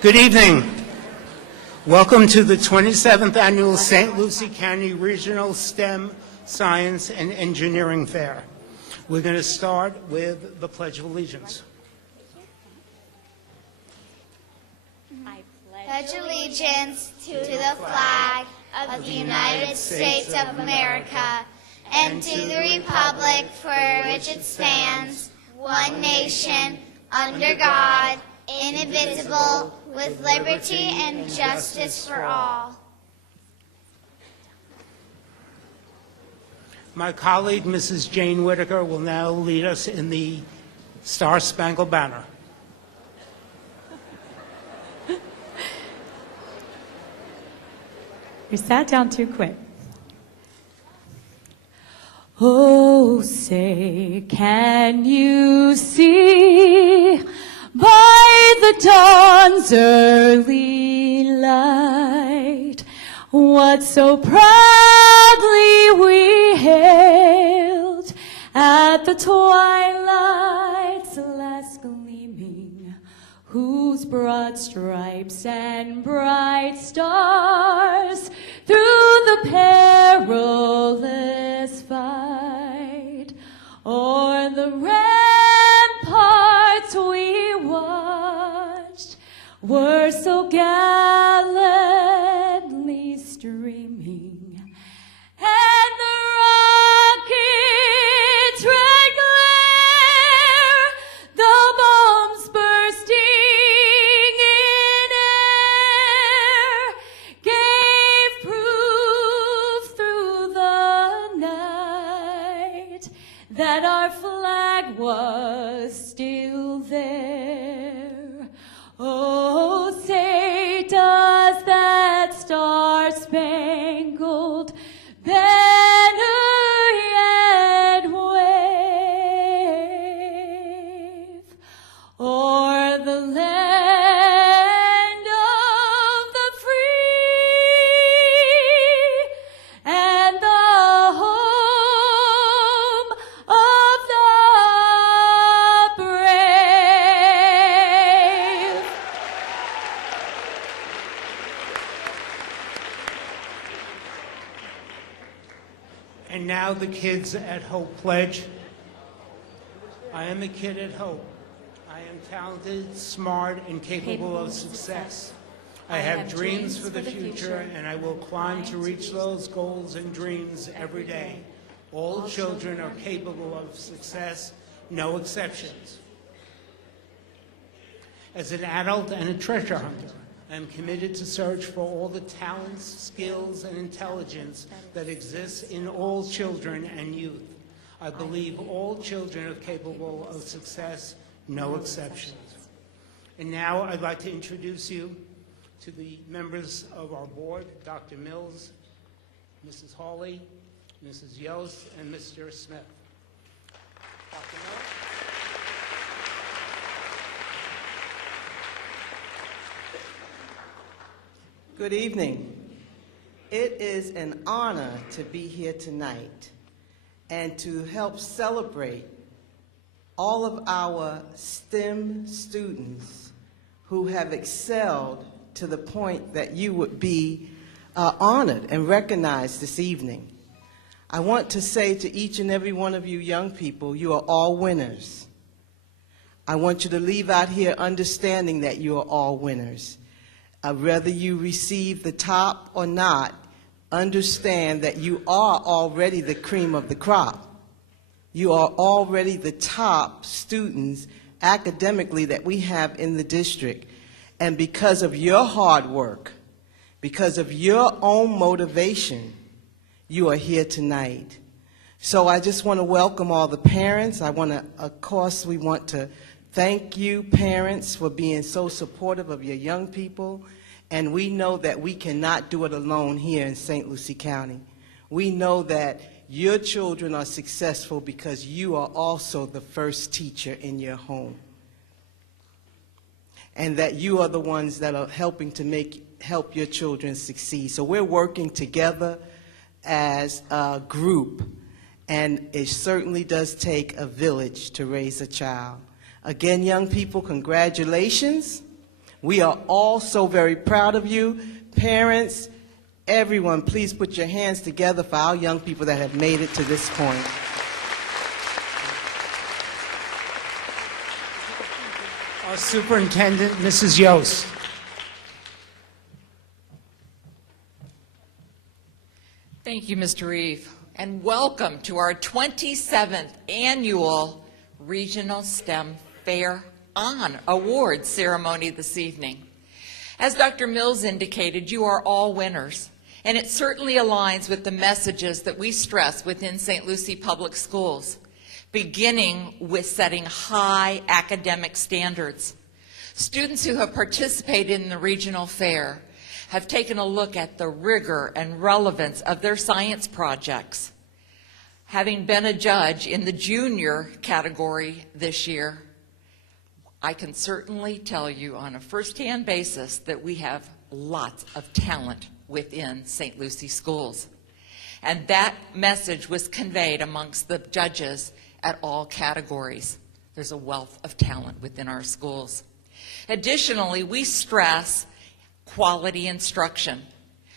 Good evening. Welcome to the 27th Annual St. Lucie County Regional STEM Science and Engineering Fair. We're going to start with the Pledge of Allegiance. I pledge allegiance to the flag of the United States of America and to the republic for which it stands, one nation, under God, indivisible, with liberty and justice for all. My colleague, Mrs. Jane Whitaker, will now lead us in the Star-Spangled Banner. You sat down too quick. Oh, say, can you see by the dawn's early light what so proudly we hailed at the twilight's last gleaming, whose broad stripes and bright stars through the perilous fight o'er the ramparts we watched were so gallantly streaming, and the rockets red glare, the bombs bursting in air, gave proof through the night that our flag was still there. Oh, say, does that star-spangled banner yet wave o'er the land of the free and the home of the brave? And now the kids at Hope pledge. I am a kid at Hope. I am talented, smart, and capable of success. I have dreams for the future, and I will climb to reach those goals and dreams every day. All children are capable of success, no exceptions. As an adult and a treasure hunter, I am committed to search for all the talents, skills, and intelligence that exists in all children and youth. I believe all children are capable of success, no exceptions. And now I'd like to introduce you to the members of our board, Dr. Mills, Mrs. Hawley, Mrs. Yost, and Mr. Smith. Dr. Mills? Good evening. It is an honor to be here tonight and to help celebrate all of our STEM students who have excelled to the point that you would be honored and recognized this evening. I want to say to each and every one of you young people, you are all winners. I want you to leave out here understanding that you are all winners. Whether you receive the top or not, understand that you are already the cream of the crop. You are already the top students academically that we have in the district. And because of your hard work, because of your own motivation, you are here tonight. So I just want to welcome all the parents. Of course, we want to thank you, parents, for being so supportive of your young people. And we know that we cannot do it alone here in St. Lucie County. We know that your children are successful because you are also the first teacher in your home. And that you are the ones that are helping to help your children succeed. So we're working together as a group. and it certainly does take a village to raise a child. Again, young people, congratulations. We are all so very proud of you. Parents, everyone, please put your hands together for our young people that have made it to this point. Our superintendent, Mrs. Yost. Thank you, Mr. Reeve, and welcome to our 27th annual Regional STEM Fair On Awards ceremony this evening. As Dr. Mills indicated, you are all winners, and it certainly aligns with the messages that we stress within St. Lucie Public Schools, beginning with setting high academic standards. Students who have participated in the regional fair have taken a look at the rigor and relevance of their science projects. Having been a judge in the junior category this year, I can certainly tell you on a first-hand basis that we have lots of talent within St. Lucie schools. And that message was conveyed amongst the judges at all categories. There's a wealth of talent within our schools. Additionally, we stress quality instruction.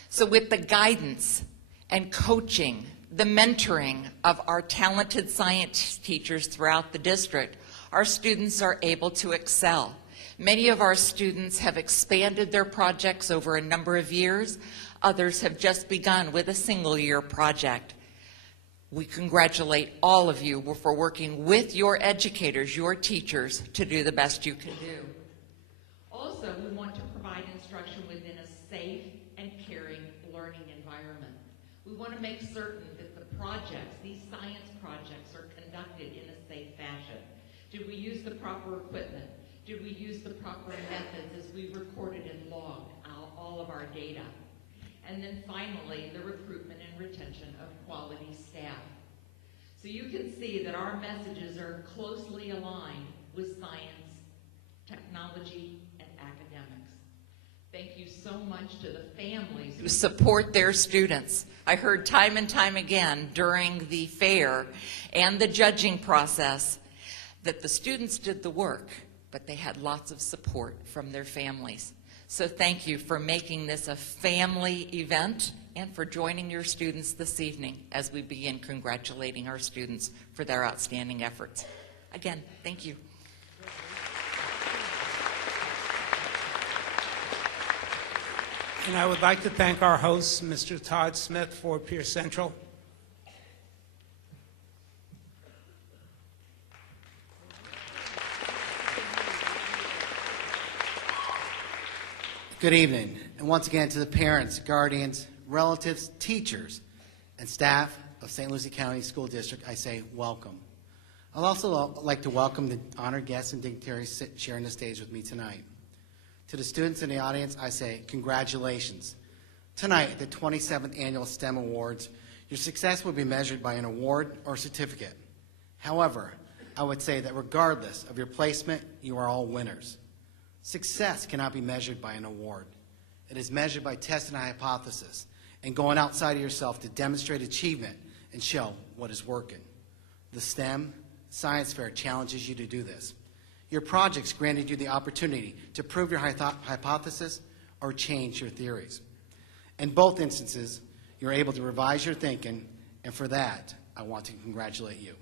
So with the guidance and coaching, the mentoring of our talented science teachers throughout the district, our students are able to excel. Many of our students have expanded their projects over a number of years. Others have just begun with a single-year project. We congratulate all of you for working with your educators, your teachers, to do the best you can do. Also, we want to provide instruction within a safe and caring learning environment. We want to make certain that the projects, these science projects, are conducted in a safe fashion. Did we use the proper equipment? Did we use the proper methods as we recorded and logged all of our data? And then finally, the recruitment and retention of quality staff. So you can see that our messages are closely aligned with science, technology, and academics. Thank you so much to the families who support their students. I heard time and time again during the fair and the judging process that the students did the work, but they had lots of support from their families. So thank you for making this a family event and for joining your students this evening as we begin congratulating our students for their outstanding efforts. Again, thank you. And I would like to thank our host, Mr. Todd Smith, for Pierce Central. Good evening, and once again to the parents, guardians, relatives, teachers, and staff of St. Lucie County School District, I say welcome. I'd also like to welcome the honored guests and dignitaries sharing the stage with me tonight. To the students in the audience, I say congratulations. Tonight, at the 27th Annual STEM Awards, your success will be measured by an award or certificate. However, I would say that regardless of your placement, you are all winners. Success cannot be measured by an award. It is measured by testing a hypothesis and going outside of yourself to demonstrate achievement and show what is working. The STEM Science Fair challenges you to do this. Your projects granted you the opportunity to prove your hypothesis or change your theories. In both instances, you're able to revise your thinking, and for that, I want to congratulate you.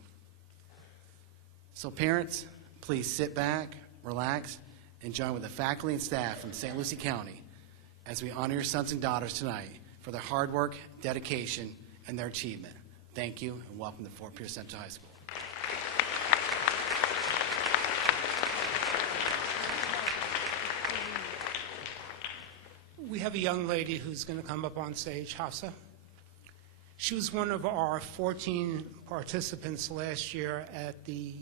So parents, please sit back, relax, and join with the faculty and staff from St. Lucie County as we honor your sons and daughters tonight for their hard work, dedication, and their achievement. Thank you, and welcome to Fort Pierce Central High School. We have a young lady who's going to come up on stage, Hafsa. She was one of our 14 participants last year at the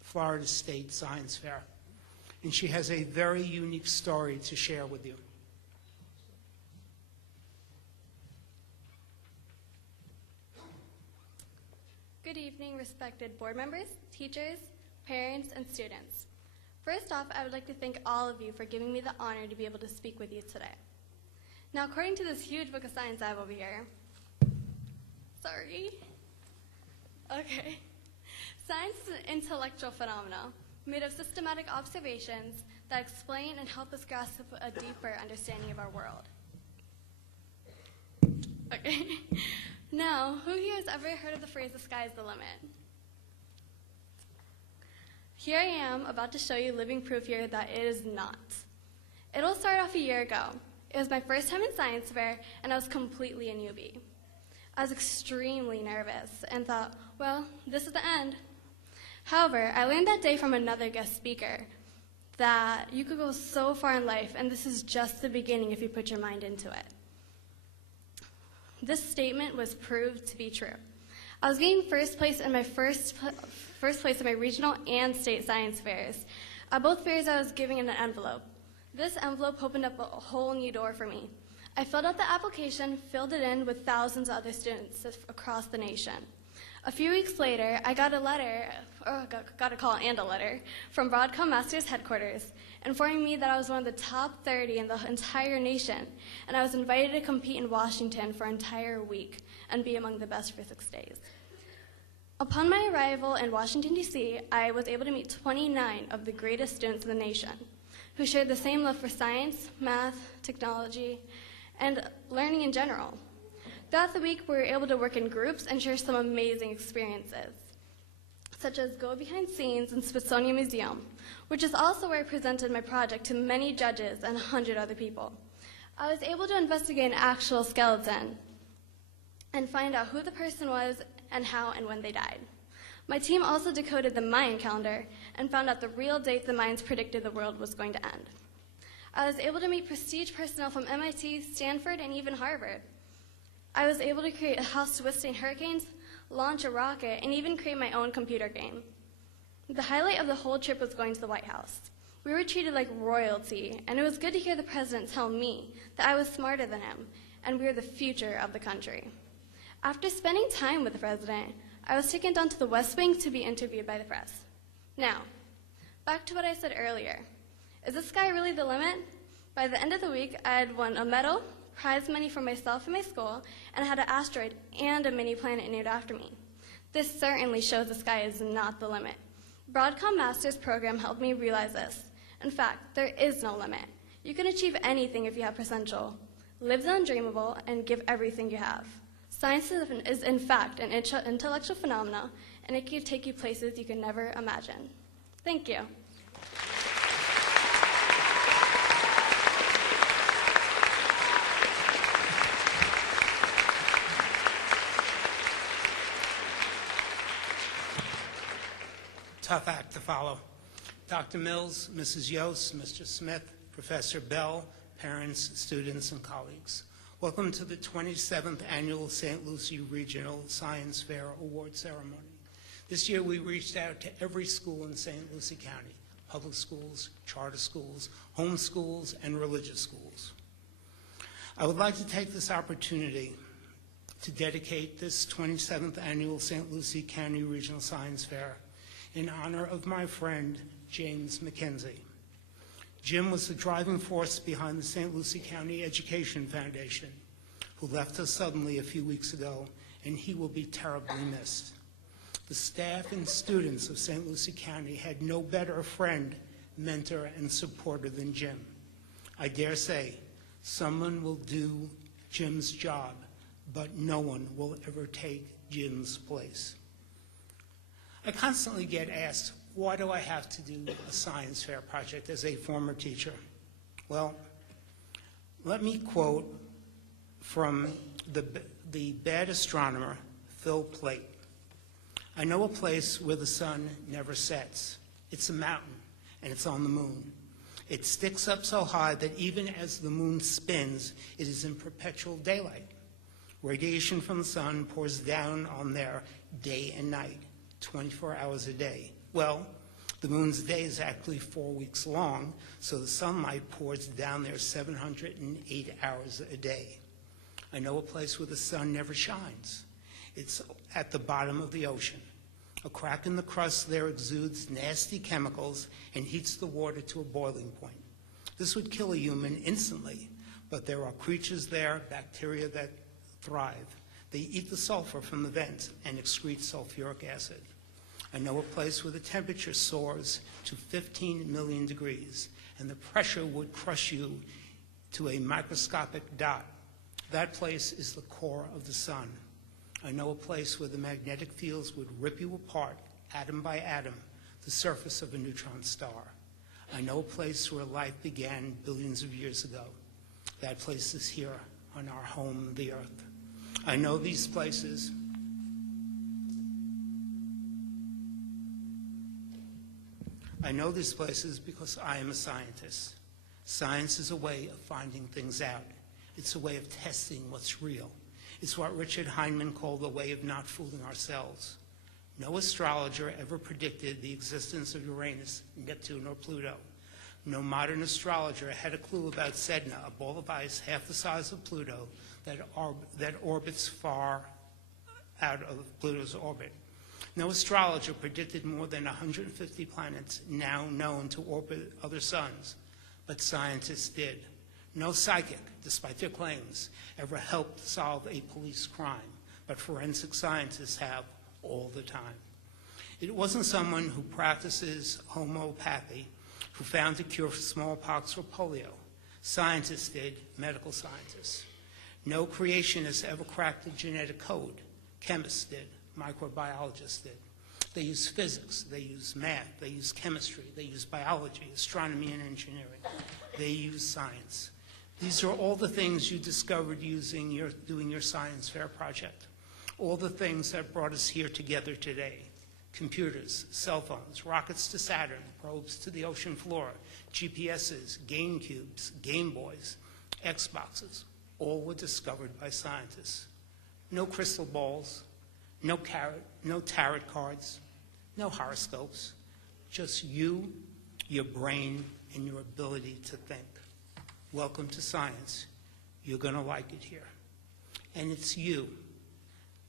Florida State Science Fair, and she has a very unique story to share with you. Good evening, respected board members, teachers, parents, and students. First off, I would like to thank all of you for giving me the honor to be able to speak with you today. Now, according to this huge book of science I have over here, sorry, Okay. Science is an intellectual phenomena made of systematic observations that explain and help us grasp a deeper understanding of our world. Okay. Now, who here has ever heard of the phrase, "the sky is the limit"? Here I am about to show you living proof here that it is not. It all started off a year ago. It was my first time in science fair, and I was completely a newbie. I was extremely nervous and thought, well, this is the end. However, I learned that day from another guest speaker that you could go so far in life, and this is just the beginning if you put your mind into it. This statement was proved to be true. I was getting first place in my regional and state science fairs. At both fairs, I was giving an envelope. This envelope opened up a whole new door for me. I filled out the application, filled it in with thousands of other students across the nation. A few weeks later, I got a call and a letter from Broadcom Masters headquarters informing me that I was one of the top 30 in the entire nation, and I was invited to compete in Washington for an entire week and be among the best for 6 days. Upon my arrival in Washington, D.C., I was able to meet 29 of the greatest students in the nation who shared the same love for science, math, technology, and learning in general. Throughout the week, we were able to work in groups and share some amazing experiences, such as go behind scenes in Smithsonian Museum, which is also where I presented my project to many judges and 100 other people. I was able to investigate an actual skeleton and find out who the person was and how and when they died. My team also decoded the Mayan calendar and found out the real date the Mayans predicted the world was going to end. I was able to meet prestige personnel from MIT, Stanford, and even Harvard. I was able to create a house to withstand hurricanes, launch a rocket, and even create my own computer game. The highlight of the whole trip was going to the White House. We were treated like royalty, and it was good to hear the president tell me that I was smarter than him, and we were the future of the country. After spending time with the president, I was taken down to the West Wing to be interviewed by the press. Now, back to what I said earlier. Is the sky really the limit? By the end of the week, I had won a medal, prize money for myself and my school, and had an asteroid and a mini planet named after me. This certainly shows the sky is not the limit. Broadcom Masters program helped me realize this. In fact, there is no limit. You can achieve anything if you have potential. Live the undreamable and give everything you have. Science is in fact an intellectual phenomena, and it can take you places you can never imagine. Thank you. Tough act to follow. Dr. Mills, Mrs. Yost, Mr. Smith, Professor Bell, parents, students, and colleagues. Welcome to the 27th Annual St. Lucie Regional Science Fair Award Ceremony. This year we reached out to every school in St. Lucie County, public schools, charter schools, home schools, and religious schools. I would like to take this opportunity to dedicate this 27th Annual St. Lucie County Regional Science Fair in honor of my friend, James McKenzie. Jim was the driving force behind the St. Lucie County Education Foundation, who left us suddenly a few weeks ago, and he will be terribly missed. The staff and students of St. Lucie County had no better friend, mentor, and supporter than Jim. I dare say, someone will do Jim's job, but no one will ever take Jim's place. I constantly get asked, why do I have to do a science fair project as a former teacher? Well, let me quote from the bad astronomer, Phil Plait. I know a place where the sun never sets. It's a mountain, and it's on the moon. It sticks up so high that even as the moon spins, it is in perpetual daylight. Radiation from the sun pours down on there day and night, 24 hours a day. Well, the moon's day is actually 4 weeks long, so the sunlight pours down there 708 hours a day. I know a place where the sun never shines. It's at the bottom of the ocean. A crack in the crust there exudes nasty chemicals and heats the water to a boiling point. This would kill a human instantly, but there are creatures there, bacteria that thrive. They eat the sulfur from the vents and excrete sulfuric acid. I know a place where the temperature soars to 15 million degrees, and the pressure would crush you to a microscopic dot. That place is the core of the sun. I know a place where the magnetic fields would rip you apart, atom by atom, the surface of a neutron star. I know a place where life began billions of years ago. That place is here on our home, the Earth. I know these places. I know these places because I am a scientist. Science is a way of finding things out. It's a way of testing what's real. It's what Richard Feynman called the way of not fooling ourselves. No astrologer ever predicted the existence of Uranus, Neptune, or Pluto. No modern astrologer had a clue about Sedna, a ball of ice half the size of Pluto that orbits far out of Pluto's orbit. No astrologer predicted more than 150 planets now known to orbit other suns, but scientists did. No psychic, despite their claims, ever helped solve a police crime, but forensic scientists have all the time. It wasn't someone who practices homeopathy who found a cure for smallpox or polio. Scientists did, medical scientists. No creationists ever cracked the genetic code. Chemists did, microbiologists did. They use physics, they use math, they use chemistry, they use biology, astronomy, and engineering. They use science. These are all the things you discovered doing your science fair project. All the things that brought us here together today. Computers, cell phones, rockets to Saturn, probes to the ocean floor, GPSs, Game Cubes, Game Boys, Xboxes, all were discovered by scientists. No crystal balls, no tarot cards, no horoscopes, just you, your brain, and your ability to think. Welcome to science. You're going to like it here. And it's you,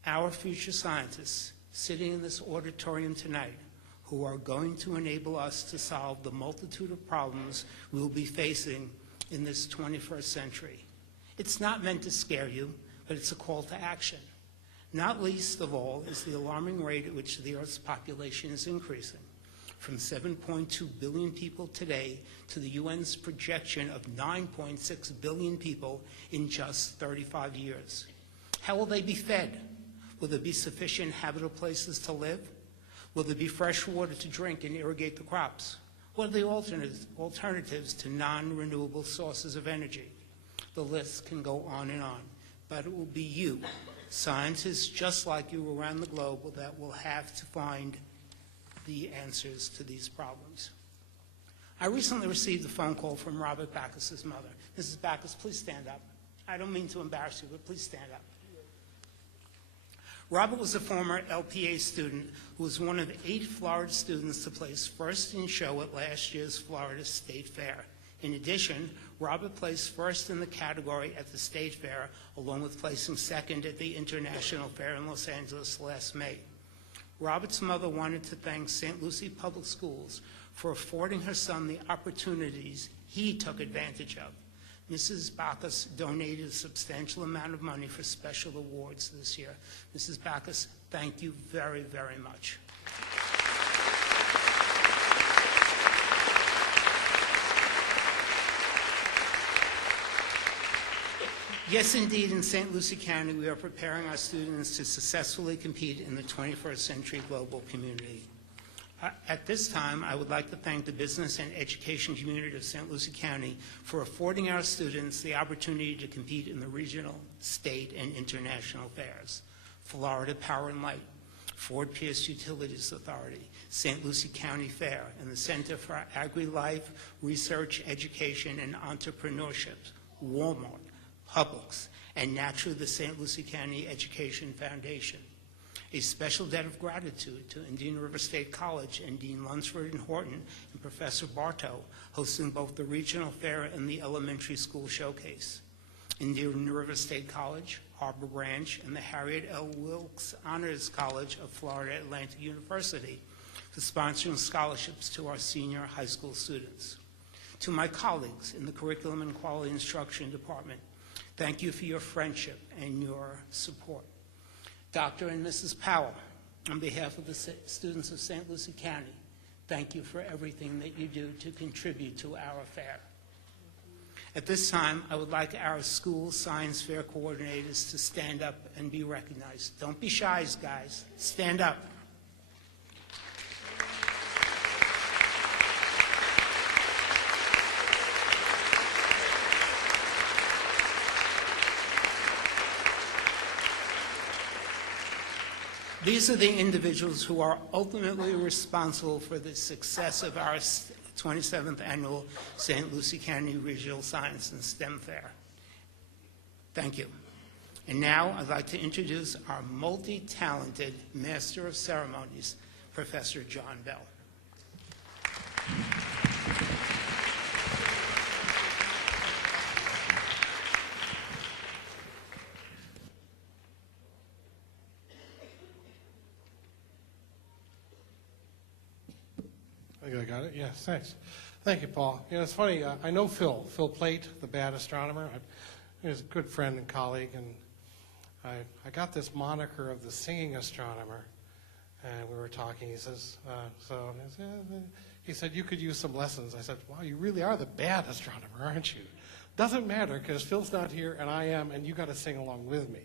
our future scientists, sitting in this auditorium tonight, who are going to enable us to solve the multitude of problems we'll be facing in this 21st century. It's not meant to scare you, but it's a call to action. Not least of all is the alarming rate at which the Earth's population is increasing, from 7.2 billion people today to the UN's projection of 9.6 billion people in just 35 years. How will they be fed? Will there be sufficient habitable places to live? Will there be fresh water to drink and irrigate the crops? What are the alternatives to non-renewable sources of energy? The list can go on, but it will be you, scientists just like you around the globe, that will have to find the answers to these problems. I recently received a phone call from Robert Backus's mother. Mrs. Backus, please stand up. I don't mean to embarrass you, but please stand up. Robert was a former LPA student who was one of 8 Florida students to place first in show at last year's Florida State Fair. In addition, Robert placed first in the category at the State Fair, along with placing second at the International Fair in Los Angeles last May. Robert's mother wanted to thank St. Lucie Public Schools for affording her son the opportunities he took advantage of. Mrs. Backus donated a substantial amount of money for special awards this year. Mrs. Backus, thank you very, very much. Yes, indeed, in St. Lucie County, we are preparing our students to successfully compete in the 21st century global community. At this time, I would like to thank the business and education community of St. Lucie County for affording our students the opportunity to compete in the regional, state, and international fairs. Florida Power and Light, Ford Pierce Utilities Authority, St. Lucie County Fair, and the Center for Agri-Life Research, Education, and Entrepreneurship, Walmart, Publix, and naturally the St. Lucie County Education Foundation. A special debt of gratitude to Indian River State College and Dean Lunsford and Horton and Professor Bartow, hosting both the regional fair and the elementary school showcase. Indian River State College, Harbor Branch, and the Harriet L. Wilkes Honors College of Florida Atlantic University for sponsoring scholarships to our senior high school students. To my colleagues in the Curriculum and Quality Instruction Department, thank you for your friendship and your support. Dr. and Mrs. Powell, on behalf of the students of St. Lucie County, thank you for everything that you do to contribute to our fair. At this time, I would like our school science fair coordinators to stand up and be recognized. Don't be shy, guys. Stand up. These are the individuals who are ultimately responsible for the success of our 27th Annual St. Lucie County Regional Science and STEM Fair. Thank you. And now I'd like to introduce our multi-talented Master of Ceremonies, Professor John Bell. I got it. Yes, thanks. Thank you, Paul. You know, it's funny. I know Phil Plate, the bad astronomer. He's a good friend and colleague, and I got this moniker of the singing astronomer. And we were talking. He says, he said, you could use some lessons. I said, wow, you really are the bad astronomer, aren't you? Doesn't matter, because Phil's not here and I am, and you got to sing along with me.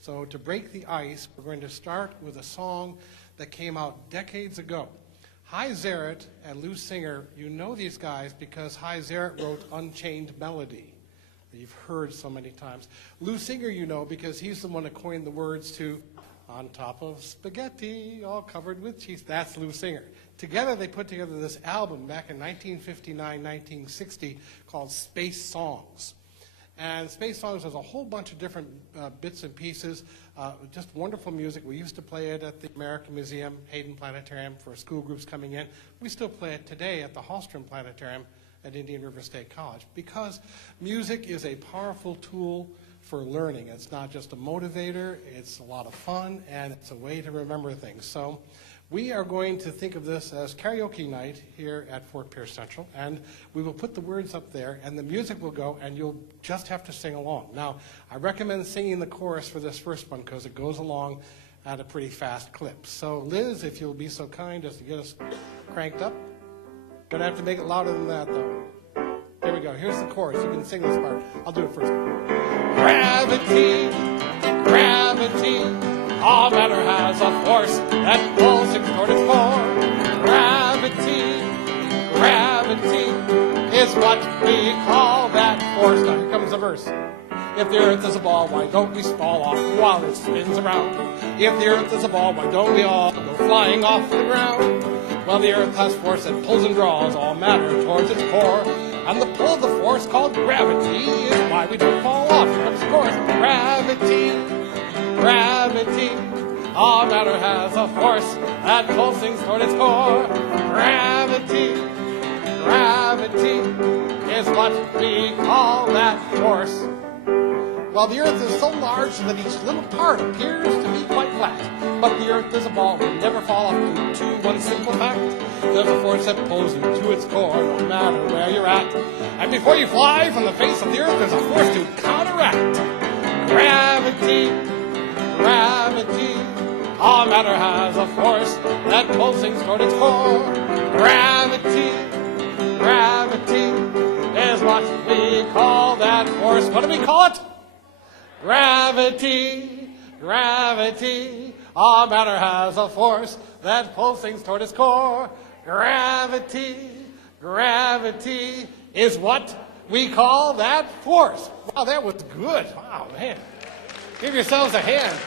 So to break the ice, we're going to start with a song that came out decades ago. Hy Zerrett and Lou Singer, you know these guys because Hy Zerrett wrote Unchained Melody that you've heard so many times. Lou Singer you know because he's the one that coined the words to On Top of Spaghetti, All Covered with Cheese. That's Lou Singer. Together they put together this album back in 1959, 1960 called Space Songs. And Space Songs has a whole bunch of different bits and pieces, just wonderful music. We used to play it at the American Museum, Hayden Planetarium for school groups coming in. We still play it today at the Hallstrom Planetarium at Indian River State College because music is a powerful tool for learning. It's not just a motivator, it's a lot of fun, and it's a way to remember things. So we are going to think of this as karaoke night here at Fort Pierce Central, and we will put the words up there, and the music will go, and you'll just have to sing along. Now, I recommend singing the chorus for this first one because it goes along at a pretty fast clip. So, Liz, if you'll be so kind as to get us cranked up. Gonna have to make it louder than that, though. Here we go. Here's the chorus. You can sing this part. I'll do it first. Gravity, gravity. All matter has a force that pulls it toward its core. Gravity, gravity is what we call that force. Now here comes the verse. If the earth is a ball, why don't we fall off while it spins around? If the earth is a ball, why don't we all go flying off the ground? Well, the earth has force that pulls and draws all matter towards its core. And the pull of the force called gravity is why we don't fall off. Here comes the chorus. Gravity, gravity, all matter has a force that pulls things toward its core. Gravity, gravity is what we call that force. Well, the earth is so large that each little part appears to be quite flat. But the earth is a ball will never fall off due to one simple fact. There's a force that pulls you to its core no matter where you're at. And before you fly from the face of the earth, there's a force to counteract. Gravity, gravity, all matter has a force that pulls things toward its core. Gravity, gravity is what we call that force. What do we call it? Gravity, gravity, all matter has a force that pulls things toward its core. Gravity, gravity is what we call that force. Wow, that was good. Wow, man. Give yourselves a hand.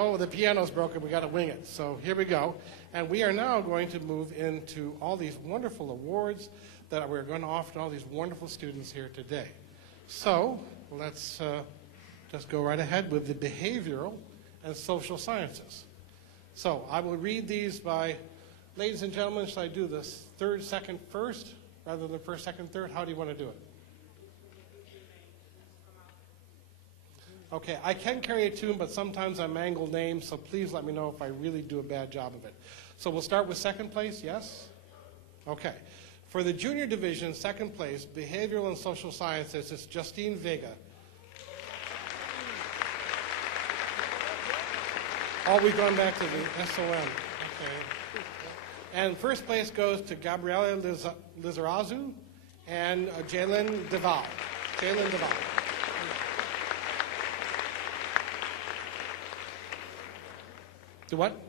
Oh, the piano's broken. We got to wing it. So here we go. And we are now going to move into all these wonderful awards that we're going to offer to all these wonderful students here today. So let's just go right ahead with the behavioral and social sciences. So I will read these by, ladies and gentlemen, should I do this third, second, first, rather than first, second, third? How do you want to do it? Okay, I can carry a tune, but sometimes I mangle names, so please let me know if I really do a bad job of it. So we'll start with second place, yes? Okay. For the junior division, second place, Behavioral and Social Sciences, it's Justine Vega. Oh, we've gone back to the SOM. Okay. And first place goes to Gabriela Lizarazu and Jalen Deval. Jalen Deval. Do what?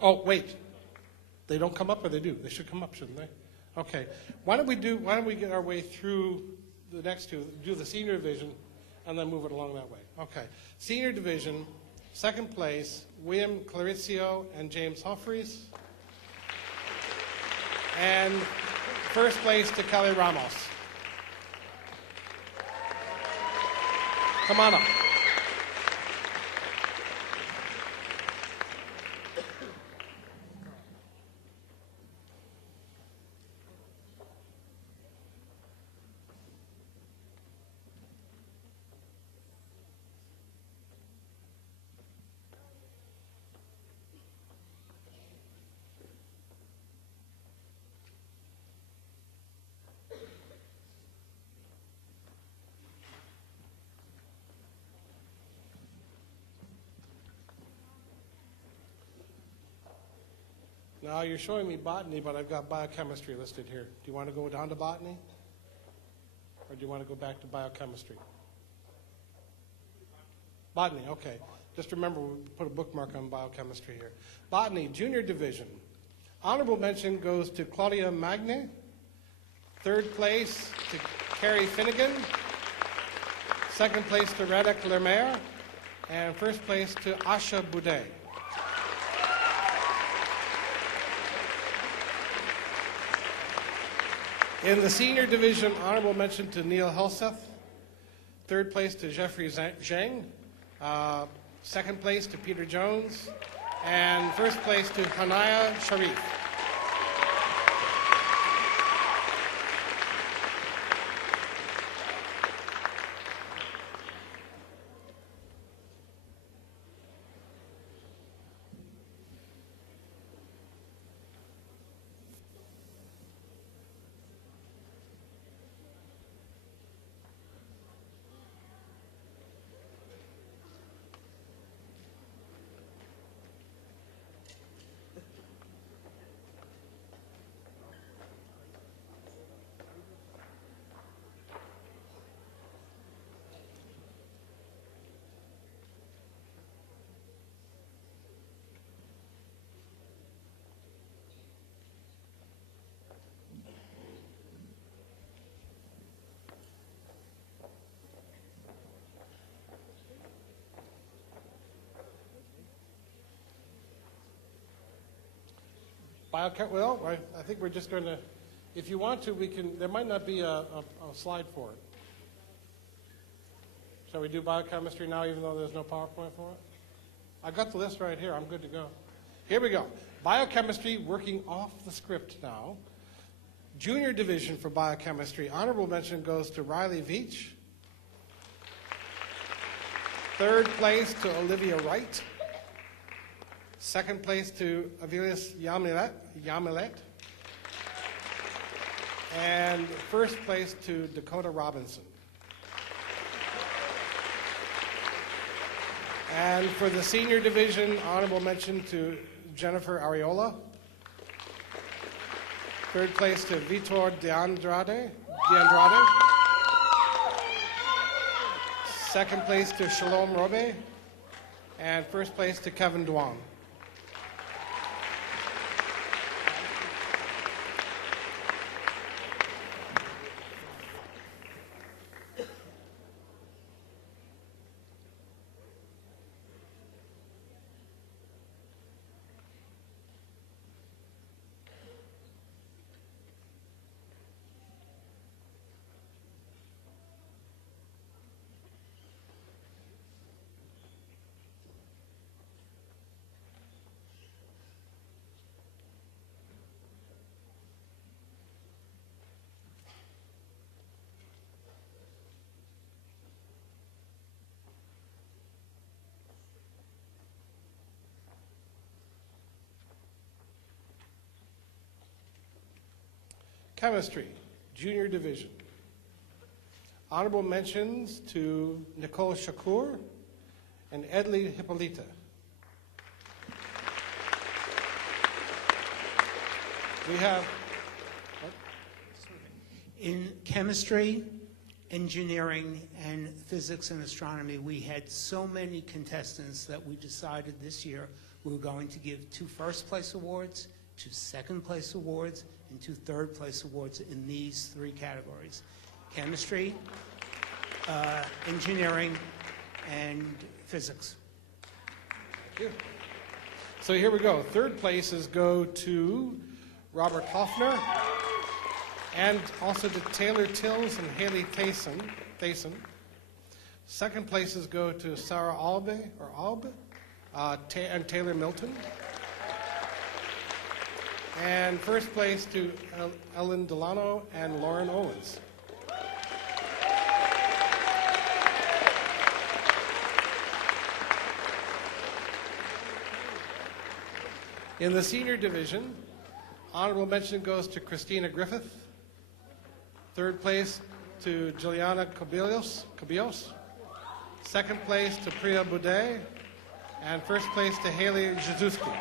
Oh, wait. They don't come up, or they do? They should come up, shouldn't they? Okay. Why don't we get our way through the next two, do the senior division, and then move it along that way. Okay. Senior division, second place, William Claricio and James Humphreys. And first place to Kelly Ramos. Come on up. Now you're showing me botany, but I've got biochemistry listed here. Do you want to go down to botany? Or do you want to go back to biochemistry? Botany, okay. Just remember, we put a bookmark on biochemistry here. Botany, junior division. Honorable mention goes to Claudia Magne. Third place to Carrie Finnegan. Second place to Radek Lermaire. And first place to Asha Boudet. In the senior division, honorable mention to Neil Helseth. Third place to Jeffrey Zhang. Second place to Peter Jones. And first place to Hanaya Sharif. Well, I think we're just going to, if you want to, we can, there might not be a slide for it. Shall we do biochemistry now, even though there's no PowerPoint for it? I got the list right here. I'm good to go. Here we go. Biochemistry, working off the script now. Junior division for biochemistry. Honorable mention goes to Riley Veach. Third place to Olivia Wright. Second place to Avilius Yamilet. And first place to Dakota Robinson. And for the senior division, honorable mention to Jennifer Ariola. Third place to Vitor De Andrade. Second place to Shalom Robe. And first place to Kevin Duong. Chemistry, Junior Division. Honorable mentions to Nicole Shakur and Edley Hippolyta. We have In chemistry, engineering, and physics and astronomy, we had so many contestants that we decided this year we were going to give 2 first-place awards, 2 second-place awards, and 2 third-place awards in these 3 categories: chemistry, engineering, and physics. Thank you. So here we go. Third places go to Robert Hoffner, and also to Taylor Tills and Haley Thayson. Second places go to Sarah Albe, and Taylor Milton. And first place to Ellen Delano and Lauren Owens. In the senior division, honorable mention goes to Christina Griffith. Third place to Juliana Cabillos. Second place to Priya Boudet. And first place to Haley Jazuski.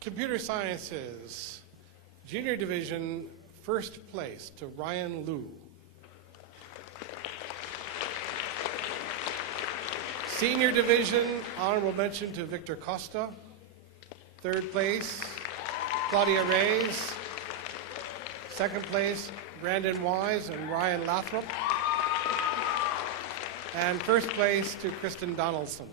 Computer Sciences, Junior Division, first place to Ryan Liu. Senior Division, honorable mention to Victor Costa. Third place, Claudia Reyes. Second place, Brandon Wise and Ryan Lathrop. And first place to Kristen Donaldson.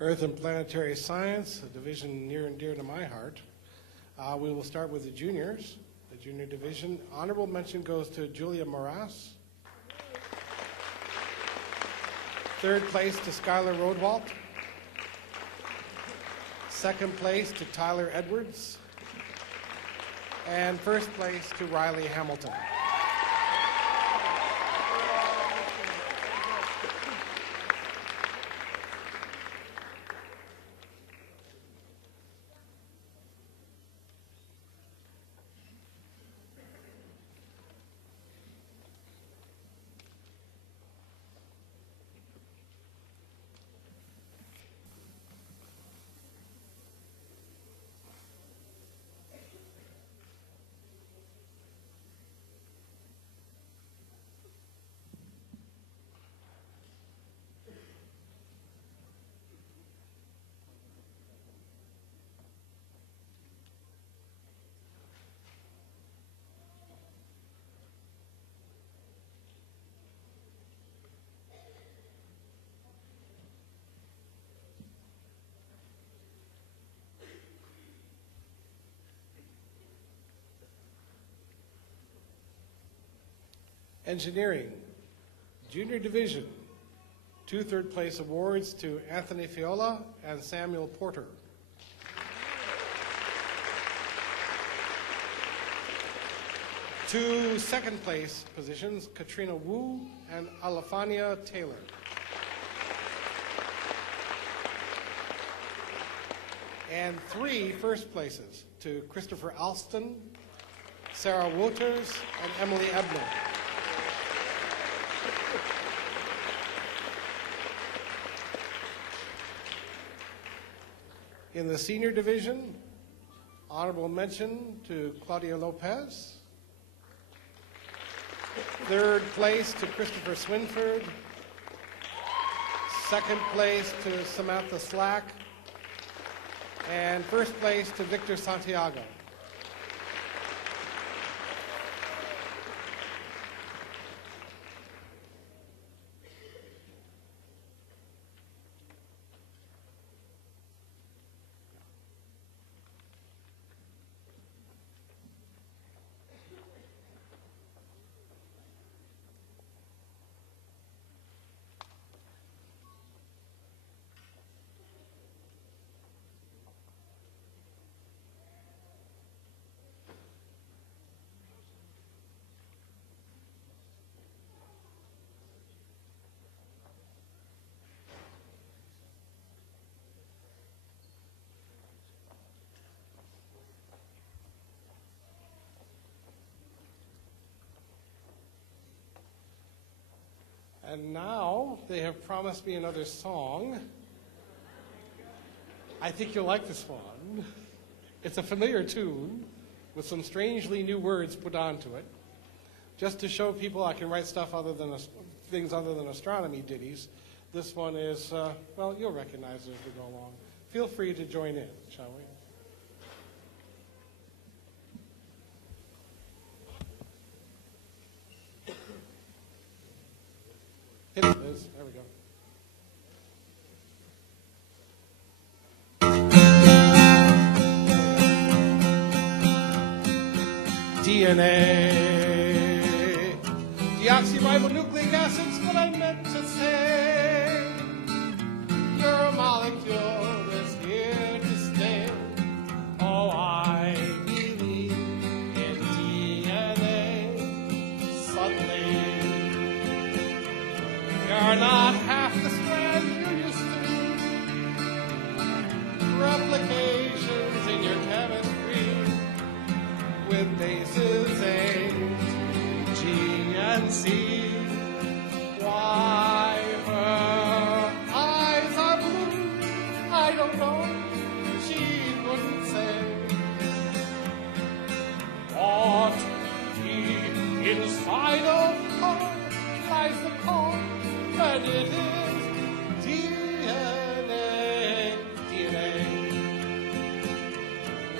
Earth and Planetary Science, a division near and dear to my heart. We will start with the juniors, the junior division. Honorable mention goes to Julia Moras. Third place to Skylar Rodwalt. Second place to Tyler Edwards. And first place to Riley Hamilton. Engineering, Junior Division, 2 third-place awards to Anthony Fiola and Samuel Porter. Two second-place positions, Katrina Wu and Alafania Taylor. And 3 first places to Christopher Alston, Sarah Wouters, and Emily Ebner. In the senior division, honorable mention to Claudia Lopez. 3rd place to Christopher Swinford. 2nd place to Samantha Slack. And 1st place to Victor Santiago. And now they have promised me another song. I think you'll like this one. It's a familiar tune with some strangely new words put onto it. Just to show people I can write stuff other than things other than astronomy ditties. This one is, well, you'll recognize it as we go along. Feel free to join in, shall we? Hit it, Liz. There we go. DNA, deoxyribonucleic acids, what I meant to say. Your molecule is here to stay. Oh, I believe in DNA. Suddenly, you're not half the strand you used to be. Replications in your chemistry with bases A, G, and C. Why her eyes are blue, I don't know, she wouldn't say. But inside of her lies the core, and it is DNA. DNA.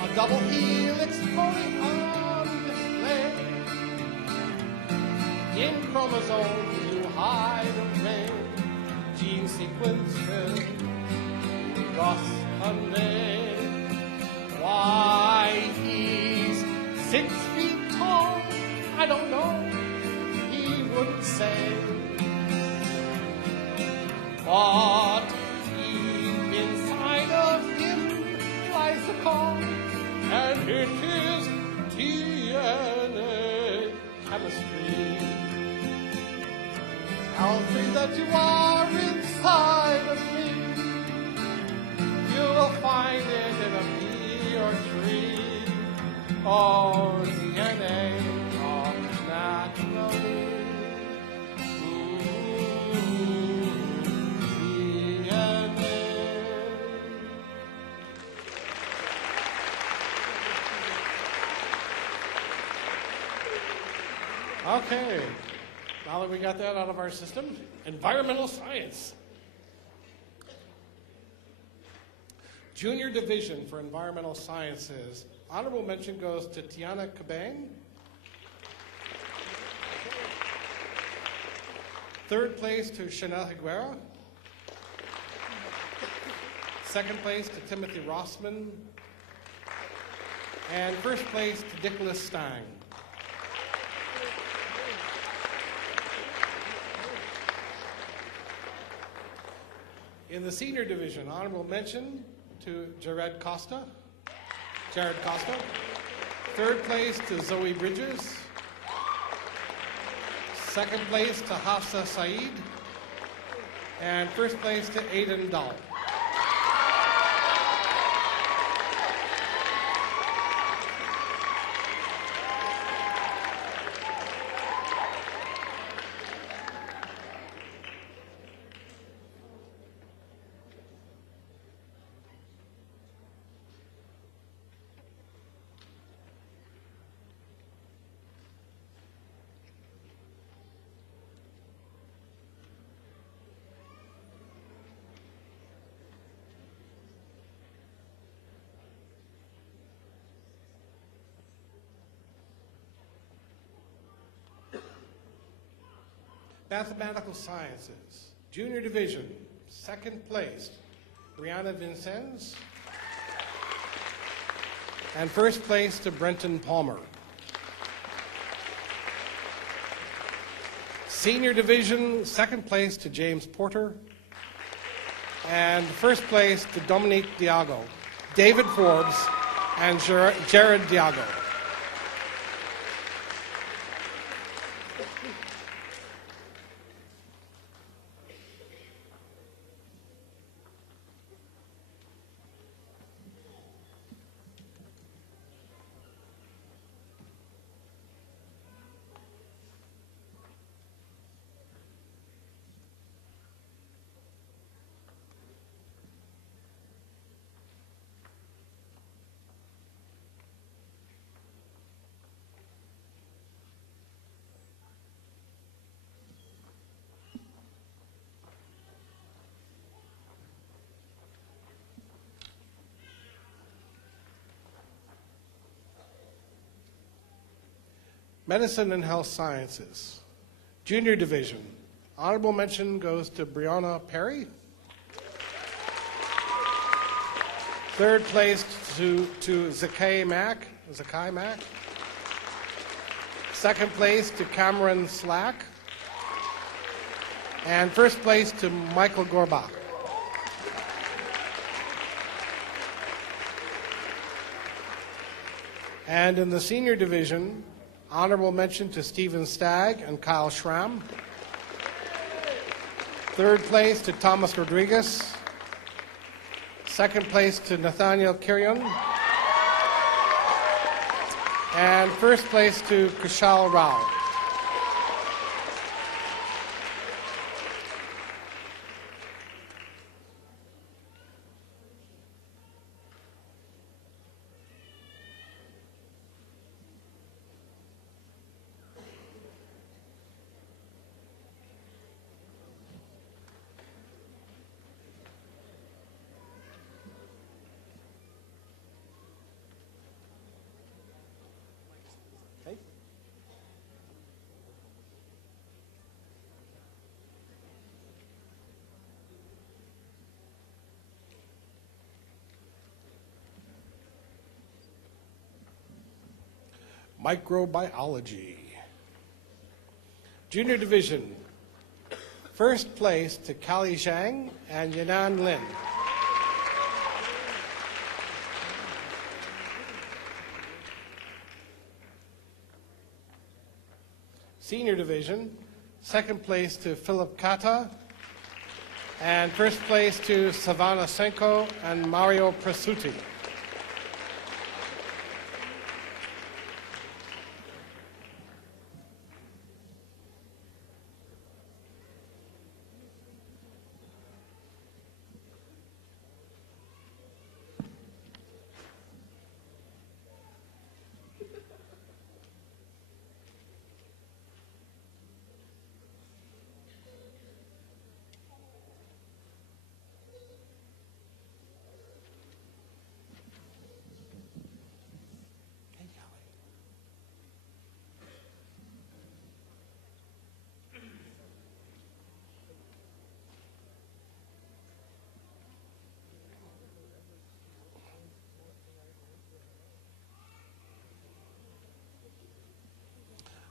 A double helix floating on display. In chromosomes you hide away. Gene sequences thus unnamed. Why he's 6 feet tall, I don't know, he wouldn't say. But deep inside of him lies the core, and it is DNA chemistry. Tell me that you are inside of me. You will find it in a bee or tree. Oh, DNA talks naturally. Okay, now that we got that out of our system, environmental science. Junior Division for Environmental Sciences. Honorable mention goes to Tiana Cabang. 3rd place to Chanel Higuera. 2nd place to Timothy Rossman. And 1st place to Nicholas Stein. In the senior division, honorable mention to Jared Costa. Third place to Zoe Bridges. Second place to Hafsa Saeed. And first place to Aiden Dahl. Mathematical Sciences, Junior Division, second place, Brianna Vincennes. And first place to Brenton Palmer. Senior Division, second place to James Porter. And first place to Dominique Diago, David Forbes, and Jared Diago. Medicine and Health Sciences, Junior Division. Honorable mention goes to Brianna Perry. Third place to Zakai Mack. Second place to Cameron Slack. And first place to Michael Gorbach. And in the Senior Division, honorable mention to Stephen Stagg and Kyle Schramm. Third place to Thomas Rodriguez. Second place to Nathaniel Kirion. And first place to Kushal Rao. Microbiology. Junior Division, first place to Kali Zhang and Yanan Lin. Senior Division, second place to Philip Kata, and first place to Savannah Senko and Mario Presutti.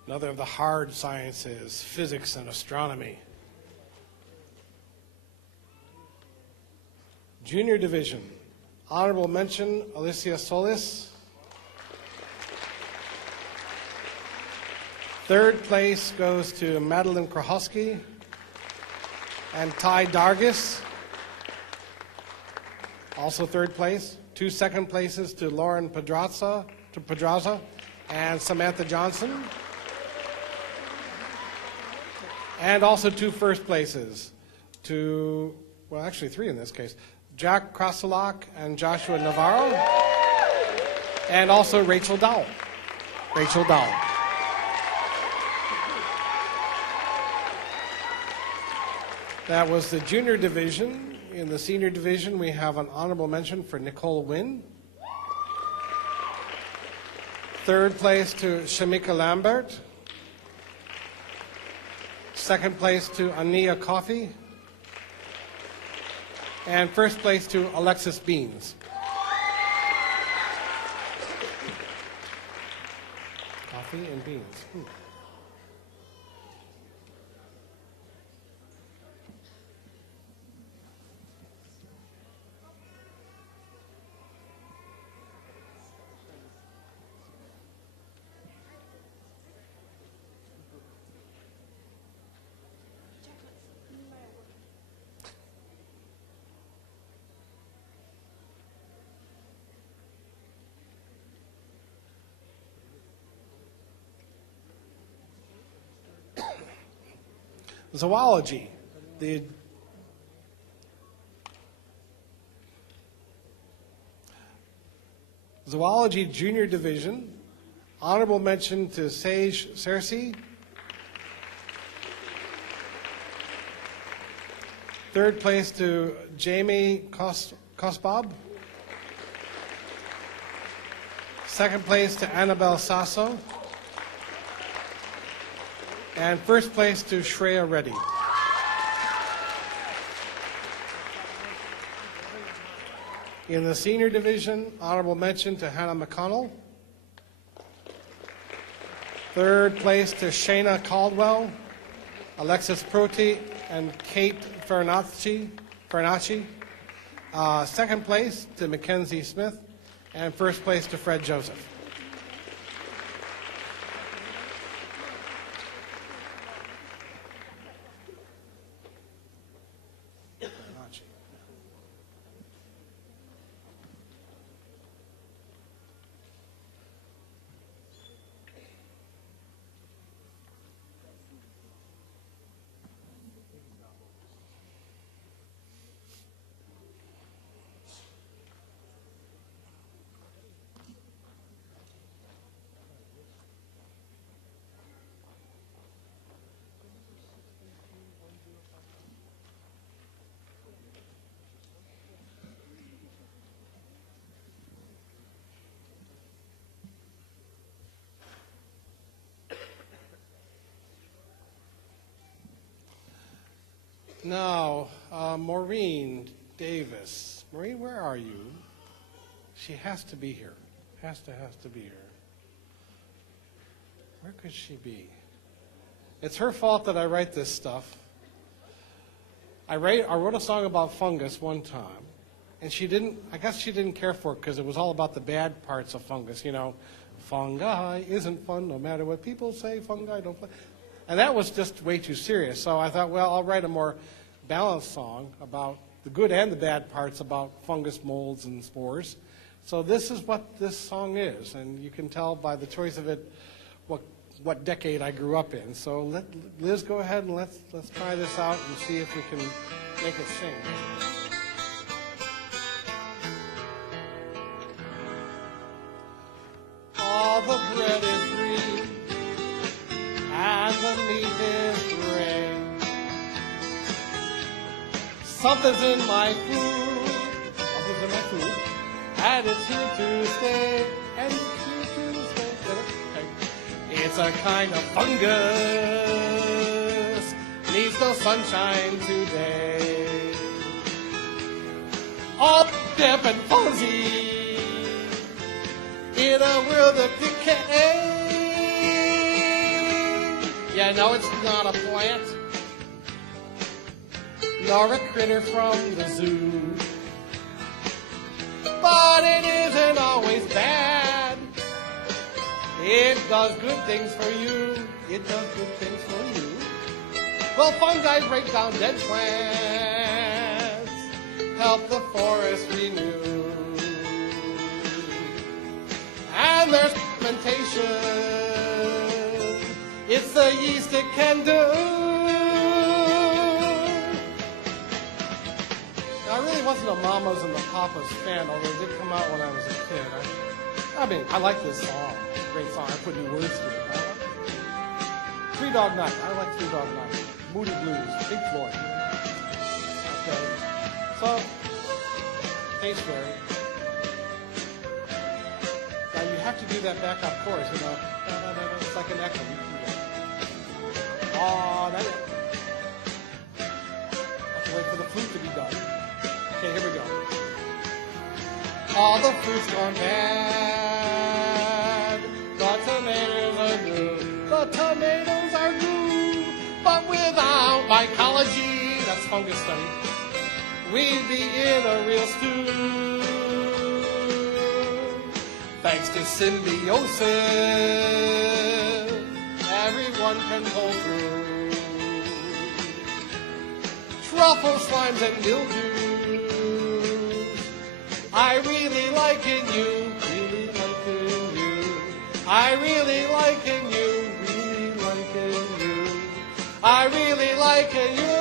Another of the hard sciences, physics and astronomy. Junior Division, honorable mention, Alicia Solis. Third place goes to Madeline Krahowski and Ty Dargis. Also third place. 2 second places to Lauren Pedraza and Samantha Johnson. And also 2 first places to, well, actually 3 in this case, Jack Krasulak and Joshua Navarro, and also Rachel Dowell. Rachel Dowell. That was the junior division. In the senior division, we have an honorable mention for Nicole Wynn. Third place to Shamika Lambert. Second place to Ania Coffey. And first place to Alexis Beans. Coffee and beans. Zoology. The Zoology Junior Division, honorable mention to Sage Cersei. Third place to Jamie Kosbob. Second place to Annabelle Sasso. And first place to Shreya Reddy. In the senior division, honorable mention to Hannah McConnell. Third place to Shayna Caldwell, Alexis Proti, and Kate Fernacci. Second place to Mackenzie Smith, and first place to Fred Joseph. Now, Maureen Davis. Maureen, where are you? She has to be here. Has to be here. Where could she be? It's her fault that I write this stuff. I wrote a song about fungus one time, and I guess she didn't care for it because it was all about the bad parts of fungus. You know, fungi isn't fun no matter what people say, fungi don't play. And that was just way too serious. So I thought, well, I'll write a more balanced song about the good and the bad parts about fungus, molds, and spores. So this is what this song is. And you can tell by the choice of it what decade I grew up in. So let Liz go ahead and let's try this out and see if we can make it sing. All the bread is green and the meat is gray. Something's in my food, and it's here to stay, and it's here to stay. It's a kind of fungus, needs no sunshine today. All damp and fuzzy, in a world of decay. Yeah, no, it's not a plant, nor a critter from the zoo. does good things for you. It does good things for you. Well, fungi break down dead plants, help the forest renew. And there's fermentation. It's the yeast it can do. Now, I really wasn't a Mamas and the Papas fan, although it did come out when I was a kid. I mean, I like this song. It's a great song. I put new words to it. Three Dog Night. I like Three Dog Night. Moody Blues. Pink Floyd. Okay. So, Hey Sweary. Now you have to do that backup chorus, you know. It's like an echo. You can do that. Oh, that. Have to wait for the flute to be done. Okay, here we go. All the fruit's gone bad. The tomatoes are good. The tomatoes are good. But without mycology, that's fungus study, we'd be in a real stew. Thanks to symbiosis, everyone can pull through. Truffle slimes and mildews, I really liking you, really liking you. I really liking you, really liking you. I really liking you.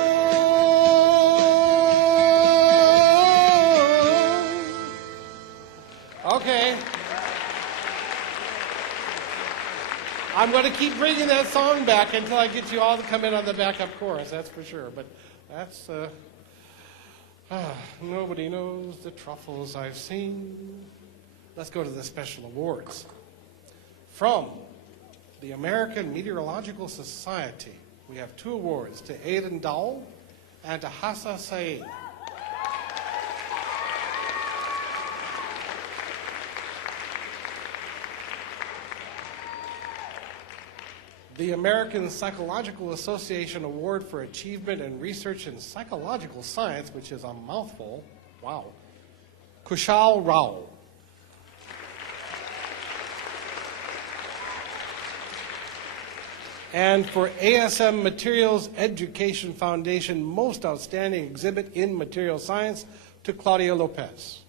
Okay. I'm going to keep bringing that song back until I get you all to come in on the backup chorus, that's for sure. But that's, nobody knows the truffles I've seen. Let's go to the special awards. From the American Meteorological Society, we have 2 awards to Aidan Dowell and to Hassa Saeed. The American Psychological Association Award for Achievement in Research in Psychological Science, which is a mouthful, wow, Kushal Rao. And for ASM Materials Education Foundation Most Outstanding Exhibit in Material Science to Claudia Lopez.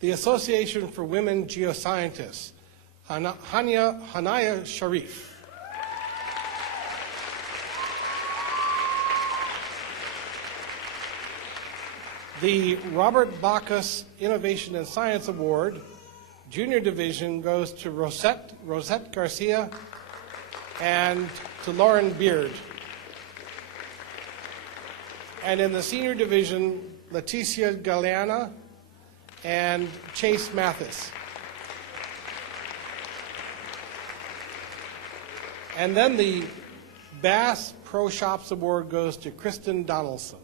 The Association for Women Geoscientists, Hanaya Sharif. The Robert Bacchus Innovation and Science Award, Junior Division, goes to Rosette Garcia and to Lauren Beard. And in the Senior Division, Leticia Galeana and Chase Mathis. And then the Bass Pro Shops Award goes to Kristen Donaldson.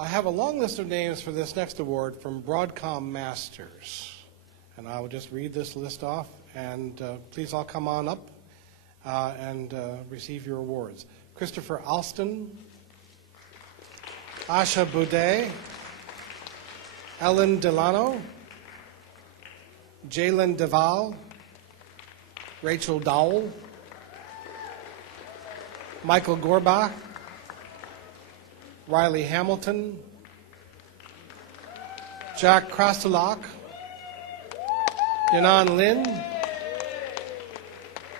I have a long list of names for this next award from Broadcom Masters. And I will just read this list off, and please all come on up and receive your awards. Christopher Alston, Asha Boudet, Ellen Delano, Jalen Deval, Rachel Dowell, Michael Gorbach, Riley Hamilton, Jack Krastelak, Yanan Lin,